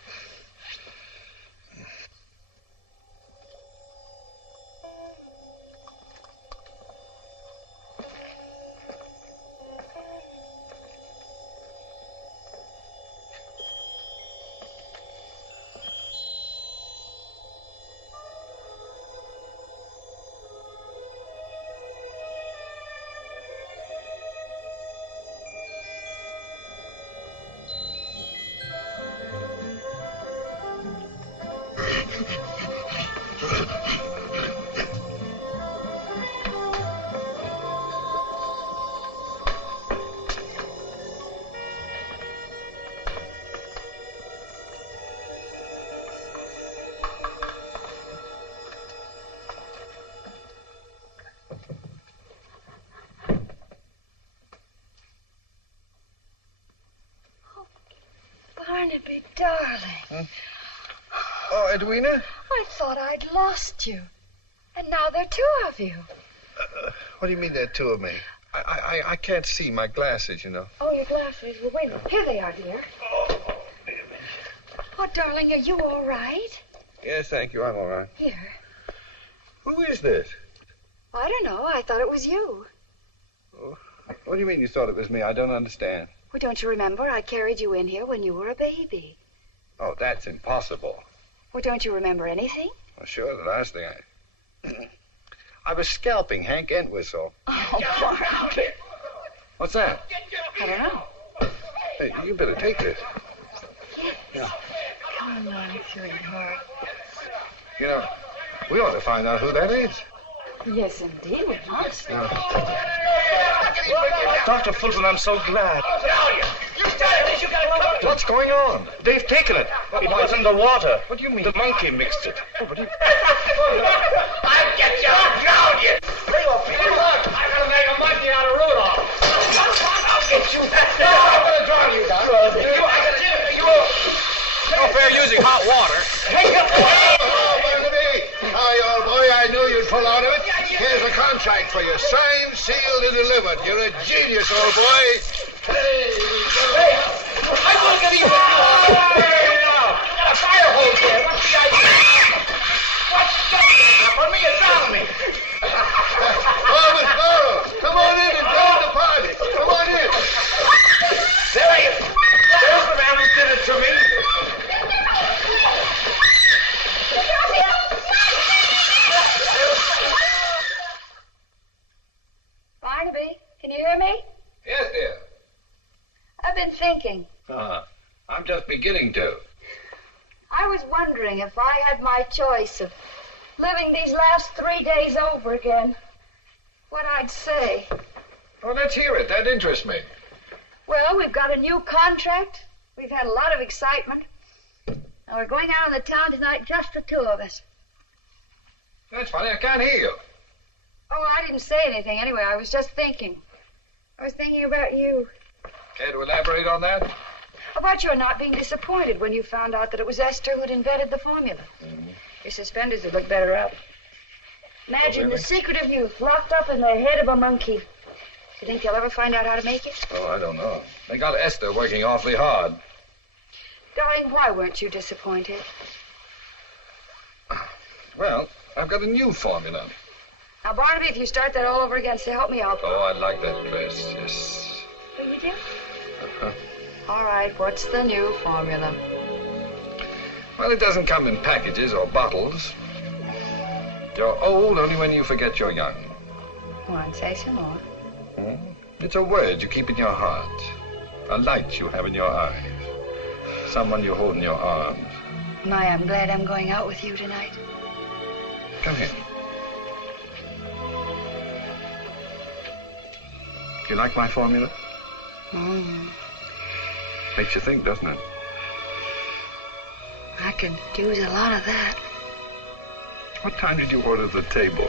Barnaby, darling. Huh? Oh, Edwina? I thought I'd lost you. And now there are two of you. What do you mean there are two of me? I can't see my glasses, you know. Oh, your glasses. Well, wait a minute. Here they are, dear. Oh, darling, are you all right? Yes, thank you. I'm all right. Here. Who is this? I don't know. I thought it was you. Oh, what do you mean you thought it was me? I don't understand. Well, don't you remember? I carried you in here when you were a baby. Oh, that's impossible. Well, don't you remember anything? Well, sure, the last thing I was scalping Hank Entwistle. Oh, Barnaby. What's that? I don't know. Hey, you better take this. Yes. Yeah. Come on, sweetheart. You know, we ought to find out who that is. Yes, indeed, we must. Dr. Fulton, I'm so glad. You stand boys, you gotta come to What's going on? They've taken it. It was in the water. What do you mean? The monkey mixed it. Oh, what do you... I'll get you. I'll drown you. Look, I'm gonna make a monkey out of Rudolph. I'll get you. No, I'm gonna drown you, Doc. No fair using hot water. Hi, old boy, I knew you'd pull out of it. Here's a contract for you. Signed, sealed, and delivered. You're a genius, old boy. Hey, I'm looking at you. Hey, now. You got a fire hose there. What's the idea? What's that? For me, it's on me. Oh, Miss Laurel, come on in and join the party. Come on in. There he is. There's the man who did it to me. Barnaby, can you hear me? Yes, dear. I've been thinking. I'm just beginning to. I was wondering if I had my choice of living these last 3 days over again, what I'd say. Well, let's hear it. That interests me. Well, we've got a new contract. We've had a lot of excitement. And we're going out on the town tonight, just the two of us. That's funny. I can't hear you. Oh, I didn't say anything anyway. I was just thinking. I was thinking about you. Care to elaborate on that? About your not being disappointed when you found out that it was Esther who'd invented the formula. Mm-hmm. Your suspenders would look better up. Imagine really? the secret of youth locked up in the head of a monkey. Do you think they'll ever find out how to make it? Oh, I don't know. They got Esther working awfully hard. Darling, why weren't you disappointed? Well, I've got a new formula. Now, Barnaby, if you start that all over again, say, help me out. Oh, I like that dress, yes. Oh, you do? Uh-huh. All right, what's the new formula? Well, it doesn't come in packages or bottles. You're old only when you forget you're young. Go on, say some more. It's a word you keep in your heart. A light you have in your eyes. Someone you hold in your arms. My, I'm glad I'm going out with you tonight. Come here. You like my formula? Makes you think, doesn't it? I could use a lot of that. What time did you order the table?